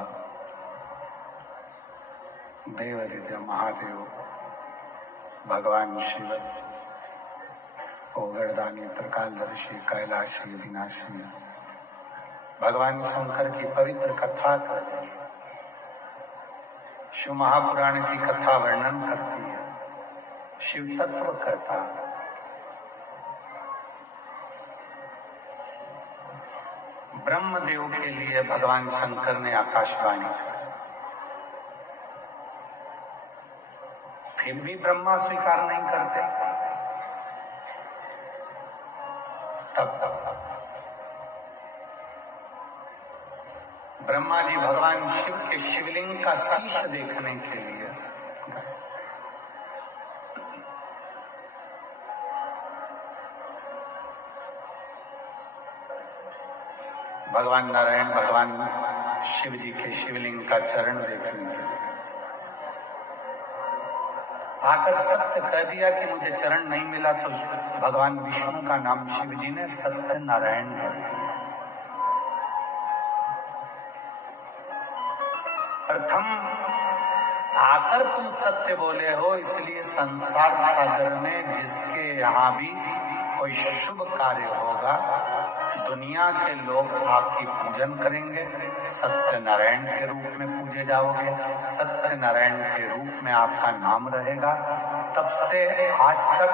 देवादिदेव महादेव भगवान शिव ओगरदानी त्रिकालदर्शी कैलाशी विनाशी भगवान शंकर की पवित्र कथा कर शिव महापुराण की कथा वर्णन करती है। शिव तत्व करता ब्रह्मदेव के लिए भगवान शंकर ने आकाशवाणी की, फिर भी ब्रह्मा स्वीकार नहीं करते। तब ब्रह्मा जी भगवान शिव के शिवलिंग का शीश देखने के लिए गए। भगवान नारायण भगवान शिव जी के शिवलिंग का चरण देखने के लिए आकर सत्य कह दिया कि मुझे चरण नहीं मिला, तो भगवान विष्णु का नाम शिव जी ने सत्य नारायण कर दिया। प्रथम आकर तुम सत्य बोले हो, इसलिए संसार सागर में जिसके यहाँ भी कोई शुभ कार्य होगा दुनिया के लोग आपकी पूजन करेंगे, सत्यनारायण के रूप में पूजे जाओगे, सत्यनारायण के रूप में आपका नाम रहेगा। तब से आज तक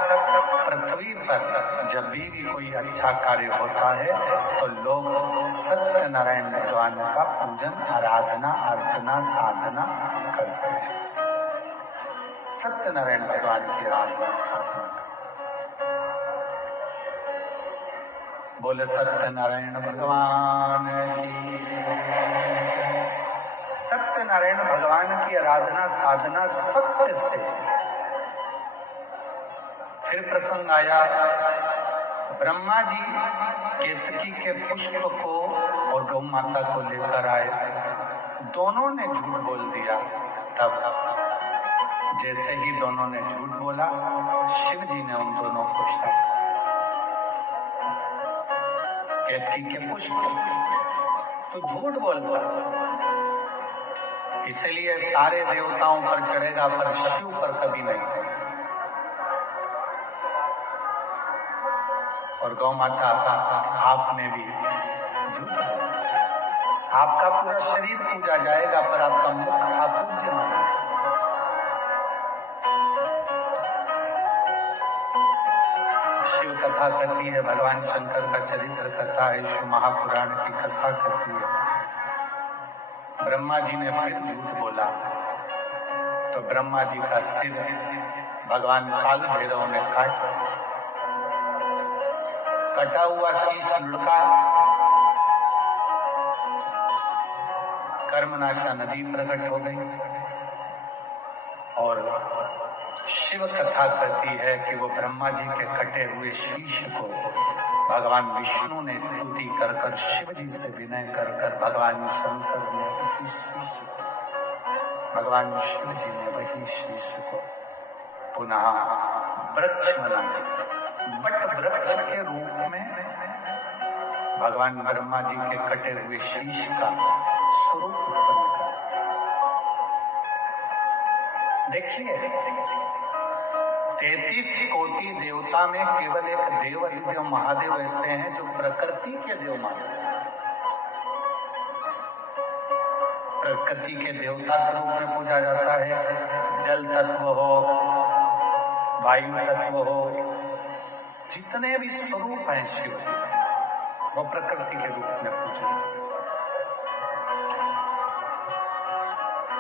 पृथ्वी पर जब भी कोई अच्छा कार्य होता है तो लोग सत्यनारायण भगवान का पूजन आराधना अर्चना साधना करते हैं। सत्यनारायण भगवान की आराधना साधना बोले सत्यनारायण भगवान की। सत्यनारायण भगवान की आराधना साधना सत्य से। फिर प्रसंग आया, ब्रह्मा जी केतकी के पुष्प को और गौ माता को लेकर आए, दोनों ने झूठ बोल दिया। तब जैसे ही दोनों ने झूठ बोला, शिव जी ने उन दोनों को शाप, केतकी के पुष्प तो झूठ बोलता, इसलिए सारे देवताओं पर चढ़ेगा पर शिव पर कभी नहीं चढ़ेगा। और गौ माता आपने भी झूठ बोला, आपका पूरा शरीर पूजा जाएगा पर आपका मुख अपूज्य माना। शिव कथा कहती है, भगवान शंकर का चरित्र कथा है, शिव महापुराण की कथा कहती है। ब्रह्मा जी ने फिर झूठ बोला तो ब्रह्मा जी का सिर भगवान काल भैरव ने कटा हुआ शीश लुढ़का कर्मनाशा नदी प्रकट हो गई। और शिव कथा कहती है कि वो ब्रह्मा जी के कटे हुए शीश को भगवान विष्णु ने स्तुति कर कर शिव जी से विनय कर कर भगवान शंकर ने उसी शीश को, भगवान शिव जी ने वही शीश को पुनः वृक्ष बना दिया। बट वृक्ष के रूप में भगवान ब्रह्मा जी के कटे हुए शीश का स्वरूप उत्पन्न कर। देखिए 33 कोटि देवता में केवल एक देव अधिदेव महादेव ऐसे हैं जो प्रकृति के देव माने। प्रकृति के देवता के रूप में पूजा जाता है। जल तत्व हो, वायु तत्व हो, जितने भी स्वरूप हैं शिव वो प्रकृति के रूप में पूजे।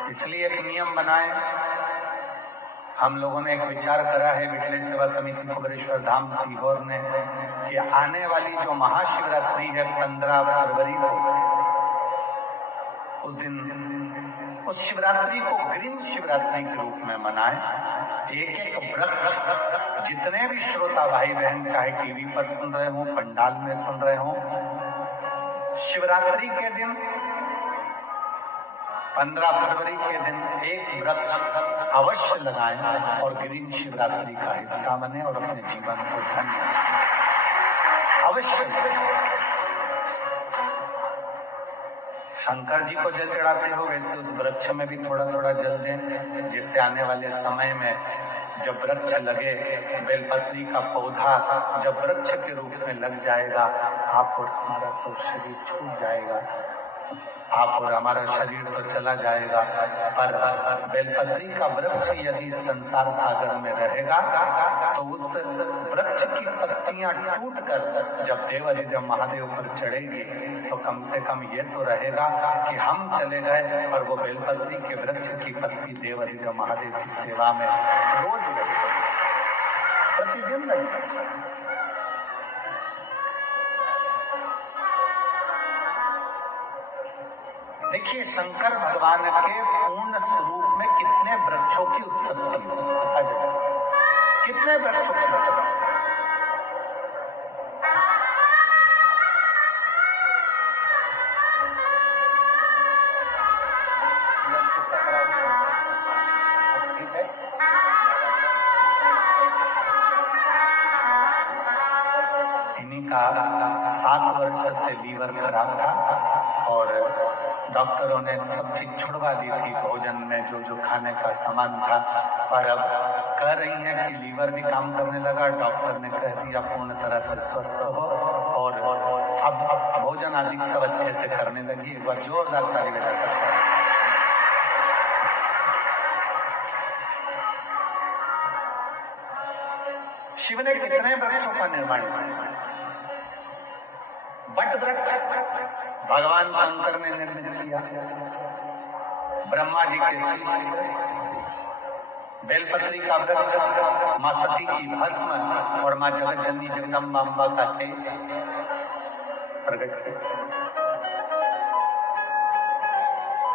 इसलिए एक नियम बनाए, हम लोगों ने एक विचार करा है विठले सेवा समिति कुबरेश्वर धाम सीहोर ने कि आने वाली जो महाशिवरात्रि है 15 फरवरी को, उस दिन उस शिवरात्रि को ग्रीन शिवरात्रि के रूप में मनाएं। एक एक वृक्ष, जितने भी श्रोता भाई बहन चाहे टीवी पर सुन रहे हो, पंडाल में सुन रहे हो, शिवरात्रि के दिन 15 फरवरी के दिन एक वृक्ष अवश्य लगाएं और ग्रीन शिवरात्रि का हिस्सा बने और अपने जीवन को धन्य अवश्य। शंकर जी को जल चढ़ाते हो वैसे उस वृक्ष में भी थोड़ा थोड़ा जल दें, जिससे आने वाले समय में जब वृक्ष लगे, बेलपत्री का पौधा जब वृक्ष के रूप में लग जाएगा, आप और हमारा तो शरीर छूट जाएगा, आप और हमारा शरीर तो चला जाएगा, पर बेलपत्री का वृक्ष यदि संसार सागर में रहेगा तो उस वृक्ष की पत्तियां टूटकर जब देव अधिदेव महादेव पर चढ़ेगी तो कम से कम ये तो रहेगा कि हम चले गए और वो बेलपत्री के वृक्ष की पत्ती देव अधिदेव महादेव की सेवा में रोज प्रतिदिन लगेगी। देखिए शंकर भगवान के पूर्ण स्वरूप में कितने वृक्षों की उत्पत्ति हुई, कितने वृक्षों की उत्पत्ति। इन्हीं का 7 वर्ष से लीवर खराब था और डॉक्टरों ने सब चीज छुड़वा दी थी, भोजन में जो जो खाने का सामान था, पर अब कह रही हैं कि लीवर भी काम करने लगा। डॉक्टर ने कह दिया पूर्ण तरह से स्वस्थ हो और अब भोजन आदि सब अच्छे से करने लगी। एक बार जोरदार ताली बजाकर शिव ने कितने वृक्षों का निर्माण किया। वट वृक्ष भगवान शंकर ने निर्मित किया, ब्रह्मा जी के शीश से बेलपत्री का वृक्ष, मां सती की भस्म और मां जगत जननी जगदम्बा अम्बा का तेज प्रकट किया।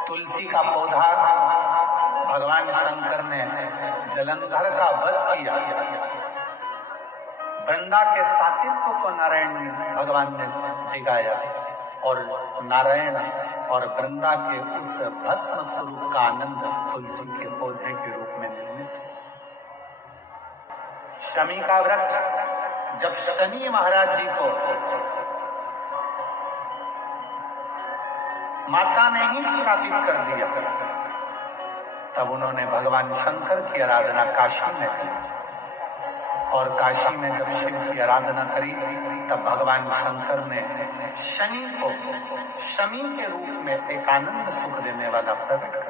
तुलसी का पौधा भगवान शंकर ने जलंधर का वध किया। वृंदा के सातित्व को नारायण भगवान ने दिखाया और नारायण और वृंदा के उस भस्म स्वरूप का आनंद तुलसी के पौधे के रूप में निर्मित। शमी का वृक्ष जब शनि महाराज जी को माता ने ही श्रापित कर दिया, तब उन्होंने भगवान शंकर की आराधना काशी में की और काशी में जब शिव की आराधना करी तब भगवान शंकर ने शनि को शमी के रूप में एक आनंद सुख देने वाला प्रकट कर।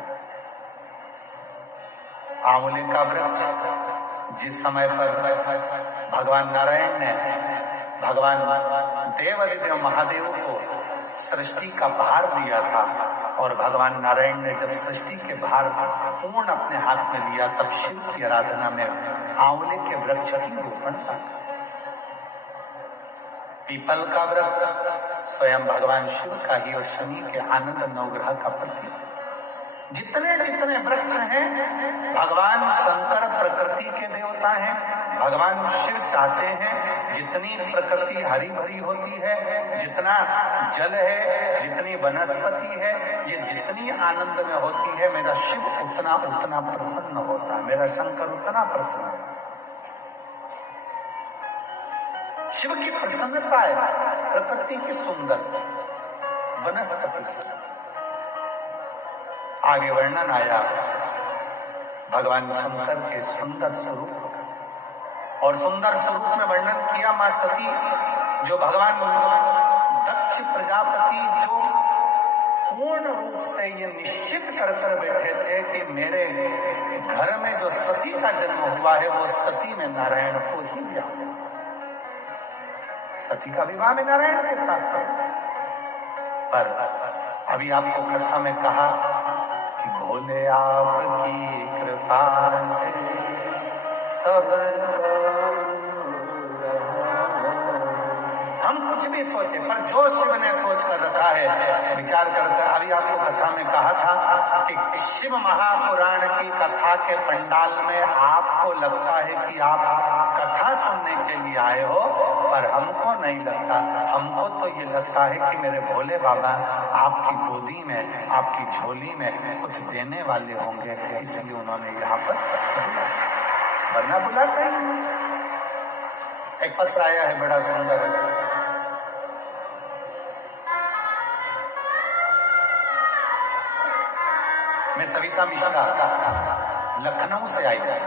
आंवले का वृक्ष जिस समय पर भगवान नारायण ने भगवान देव अधिदेव महादेव को सृष्टि का भार दिया था और भगवान नारायण ने जब सृष्टि के भार पूर्ण अपने हाथ में लिया तब शिव की आराधना में आंवले के वृक्ष की रोपण था। पीपल का वृक्ष स्वयं भगवान शिव का ही और शनि के आनंद नवग्रह का प्रतीक। जितने जितने वृक्ष हैं भगवान शंकर प्रकृति के देवता हैं। भगवान शिव चाहते हैं जितनी प्रकृति हरी भरी होती है, जितना जल है, जितनी वनस्पति है, ये जितनी आनंद में होती है, मेरा शिव उतना उतना प्रसन्न होता है, मेरा शंकर उतना प्रसन्न है। शिव की प्रसन्नता है प्रकृति की सुंदर वनस्पति। आगे वर्णन आया भगवान शंकर के सुंदर स्वरूप और सुंदर स्वरूप में वर्णन किया मां सती जो भगवान दक्ष प्रजापति जो पूर्ण रूप से ये निश्चित कर बैठे थे कि मेरे घर में जो सती का जन्म हुआ है वो सती में नारायण को ही विवाह, सती का विवाह में नारायण के साथ। पर अभी आपको कथा में कहा कि भोले आपकी कृपा से सब हम कुछ भी सोचे पर जो शिव ने सोच कर रखा है विचार करता है। अभी आपको कथा में कहा था कि शिव महापुराण की कथा के पंडाल में आपको लगता है कि आप कथा सुनने के लिए आए हो, पर हमको नहीं लगता। हमको तो ये लगता है कि मेरे भोले बाबा आपकी गोदी में, आपकी झोली में कुछ देने वाले होंगे, इसलिए उन्होंने यहाँ पर वरना बुलाते हैं। एक पत्र आया है बड़ा सुंदर, मैं सविता मिश्रा लखनऊ से आई है,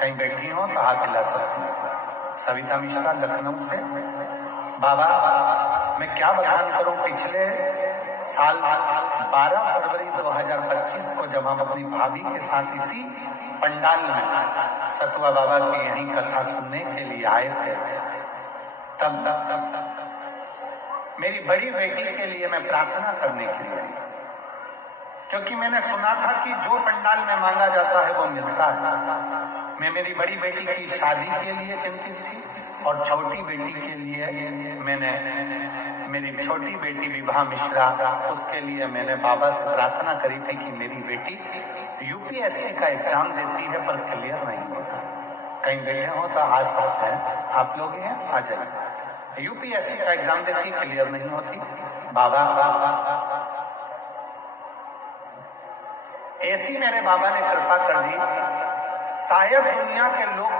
कहीं बैठी हो तो हाथ हिला सकती हूँ। सविता मिश्रा लखनऊ से। बाबा मैं क्या बखान करूं, पिछले साल 12 फरवरी 2025 को जब हम अपनी भाभी के साथ इसी पंडाल में सतुआ बाबा की यही कथा सुनने के लिए आए थे, तब मेरी बड़ी बेटी के लिए मैं प्रार्थना करने के लिए आई, क्योंकि मैंने सुना था कि जो पंडाल में मांगा जाता है वो मिलता है। मैं मेरी बड़ी बेटी की शादी के लिए चिंतित थी और छोटी बेटी के लिए मैंने मेरी छोटी बेटी विभा मिश्रा, उसके लिए मैंने बाबा से प्रार्थना करी थी कि मेरी बेटी यूपीएससी का एग्जाम देती है पर क्लियर नहीं होता। कहीं बैठे हो तो आ सकते हैं, आप लोग हैं आ जाइए। यूपीएससी का एग्जाम देती क्लियर नहीं होती। बाबा ऐसी मेरे बाबा ने कृपा कर दी, शायद दुनिया के लोग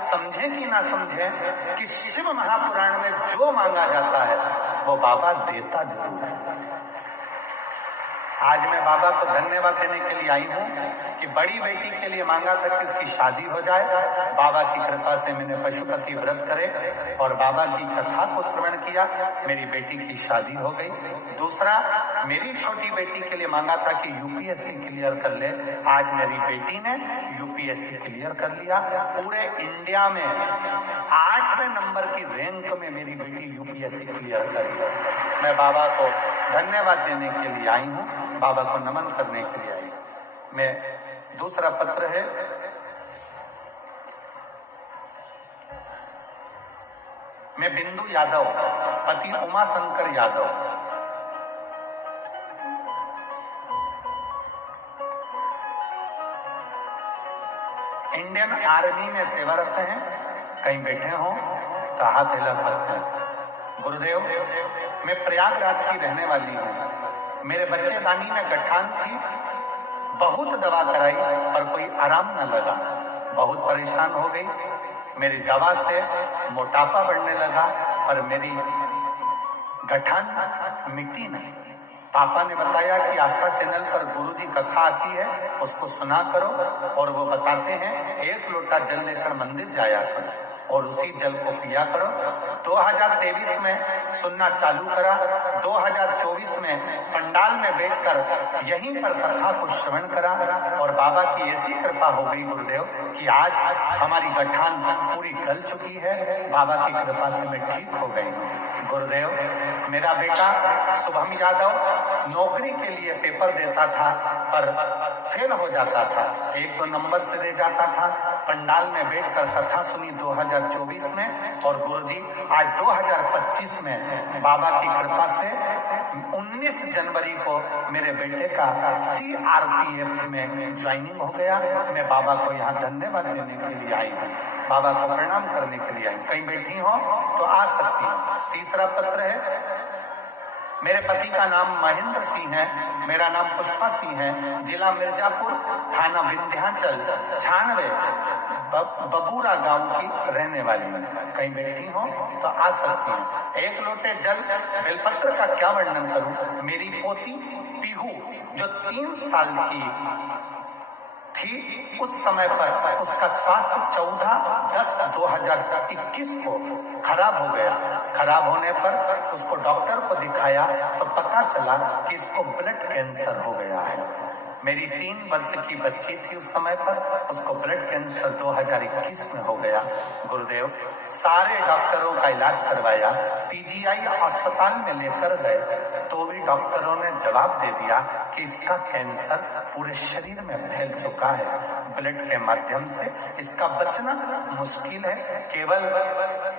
समझे कि ना समझे कि शिव महापुराण में जो मांगा जाता है वो बाबा देता जरूर है। आज मैं बाबा को धन्यवाद देने के लिए आई हूँ कि बड़ी बेटी के लिए मांगा था कि उसकी शादी हो जाए। बाबा की कृपा से मैंने पशुपति व्रत करे और बाबा की कथा को श्रवण किया, मेरी बेटी की शादी हो गई। दूसरा, मेरी छोटी बेटी के लिए मांगा था कि यूपीएससी क्लियर कर ले, आज मेरी बेटी ने यूपीएससी क्लियर कर लिया। पूरे इंडिया में 8वें नंबर की रैंक में मेरी बेटी यूपीएससी क्लियर कर लिया। मैं बाबा को धन्यवाद देने के लिए आई हूँ, बाबा को नमन करने के लिए आई। मैं दूसरा पत्र है, मैं बिंदु यादव, पति उमा शंकर यादव। इंडियन आर्मी में सेवारत हैं, कहीं बैठे हो तो हाथ हिला सकते हैं। गुरुदेव मैं प्रयागराज की रहने वाली हूँ, मेरे बच्चेदानी में गठान थी, बहुत दवा कराई पर कोई आराम न लगा, बहुत परेशान हो गई। मेरी दवा से मोटापा बढ़ने लगा पर मेरी गठान मिटी नहीं। पापा ने बताया कि आस्था चैनल पर गुरुजी कथा आती है, उसको सुना करो, और वो बताते हैं 1 लोटा जल लेकर मंदिर जाया करो और उसी जल को पिया करो। 2023 में सुनना चालू करा, 2024 में पंडाल में बैठकर यहीं पर कथा को श्रवण करा और बाबा की ऐसी कृपा हो गई गुरुदेव कि आज हमारी गठान पूरी गल चुकी है। बाबा की कृपा से मैं ठीक हो गई हूँ। गुरुदेव मेरा बेटा शुभम यादव नौकरी के लिए पेपर देता था पर फेल हो जाता था, 1-2 नंबर से रह जाता था। पंडाल में बैठकर कथा सुनी 2024 में और गुरुजी आज 2025 में बाबा की कृपा से 19 जनवरी को मेरे बेटे का CRPF में ज्वाइनिंग हो गया। मैं बाबा को यहाँ धन्यवाद देने के लिए आई हूँ, बाबा को प्रणाम करने के लिए आई। कहीं बैठी हो तो आ सकती हूँ। तीसरा पत्र है, मेरे पति का नाम महेंद्र सिंह है, मेरा नाम पुष्पा सिंह है, जिला मिर्जापुर, थाना विंध्याचल, 96 बबूरा गांव की रहने वाली है। कहीं बैठी हो तो आ सकती है। 1 लोटे जल बेलपत्र का क्या वर्णन करूं। मेरी पोती पीहू जो 3 साल की थी, उस समय पर उसका स्वास्थ्य 14/10/2021 को खराब हो गया। खराब होने पर उसको डॉक्टर को दिखाया तो पता चला कि इसको ब्लड कैंसर हो गया है। मेरी 3 वर्ष की बच्ची थी उस समय पर, उसको ब्लड कैंसर 2021 में हो गया। गुरुदेव सारे डॉक्टरों का इलाज करवाया, PGI अस्पताल में लेकर गए तो भी डॉक्टरों ने जवाब दे दिया कि इसका कैंसर पूरे शरीर में फैल चुका है, ब्लड के माध्यम से इसका बचना मुश्किल है, केवल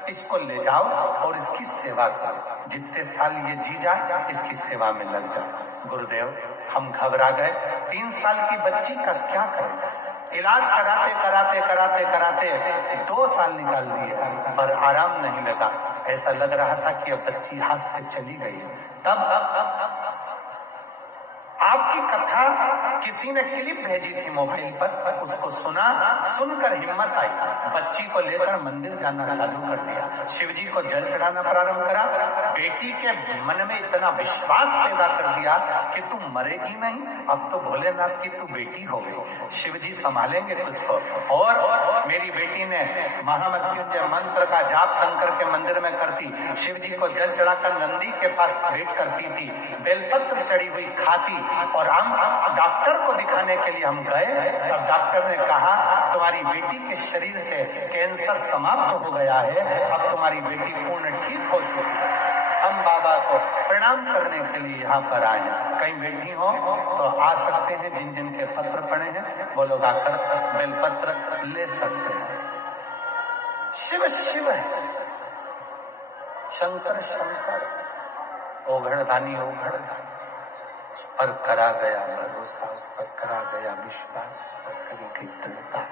इसको ले जाओ और इसकी सेवा करो, जितने साल ये जी जाए इसकी सेवा में लग जाओ। गुरुदेव हम घबरा गए, 3 साल की बच्ची का क्या करें। इलाज कराते कराते कराते कराते 2 साल निकाल दिए पर आराम नहीं लगा। ऐसा लग रहा था कि अब बच्ची हाथ से चली गई है। तब आपकी की कथा किसी ने क्लिप भेजी थी मोबाइल पर, उसको सुना, सुनकर हिम्मत आई, बच्ची को लेकर मंदिर जाना चालू कर दिया, शिव जी को जल चढ़ाना प्रारंभ करा, बेटी के मन में इतना विश्वास पैदा कर दिया कि तू मरेगी नहीं, अब तो भोलेनाथ की तू बेटी हो गई, शिव जी संभालेंगे तुझको। और मेरी बेटी ने महामृत्युंजय मंत्र का जाप शंकर के मंदिर में करती, शिव जी को जल चढ़ाकर नंदी के पास भेंट करती थी, बेलपत्र चढ़ी हुई खाती। और हम डॉक्टर को दिखाने के लिए हम गए, तब डॉक्टर ने कहा तुम्हारी बेटी के शरीर से कैंसर समाप्त हो गया है, अब तुम्हारी बेटी पूर्ण ठीक हो चुकी है। हम बाबा को प्रणाम करने के लिए यहाँ पर आए हैं, कहीं बेटी हो तो आ सकते हैं, जिन जिन के पत्र पड़े हैं वो लोग आकर बेलपत्र ले सकते हैं। शिव शिव है, शंकर शंकर, ओघड़दानी ओघड़दानी, उस पर करा गया भरोसा, उस पर करा गया विश्वास, उस पर करी गई दृढ़ता।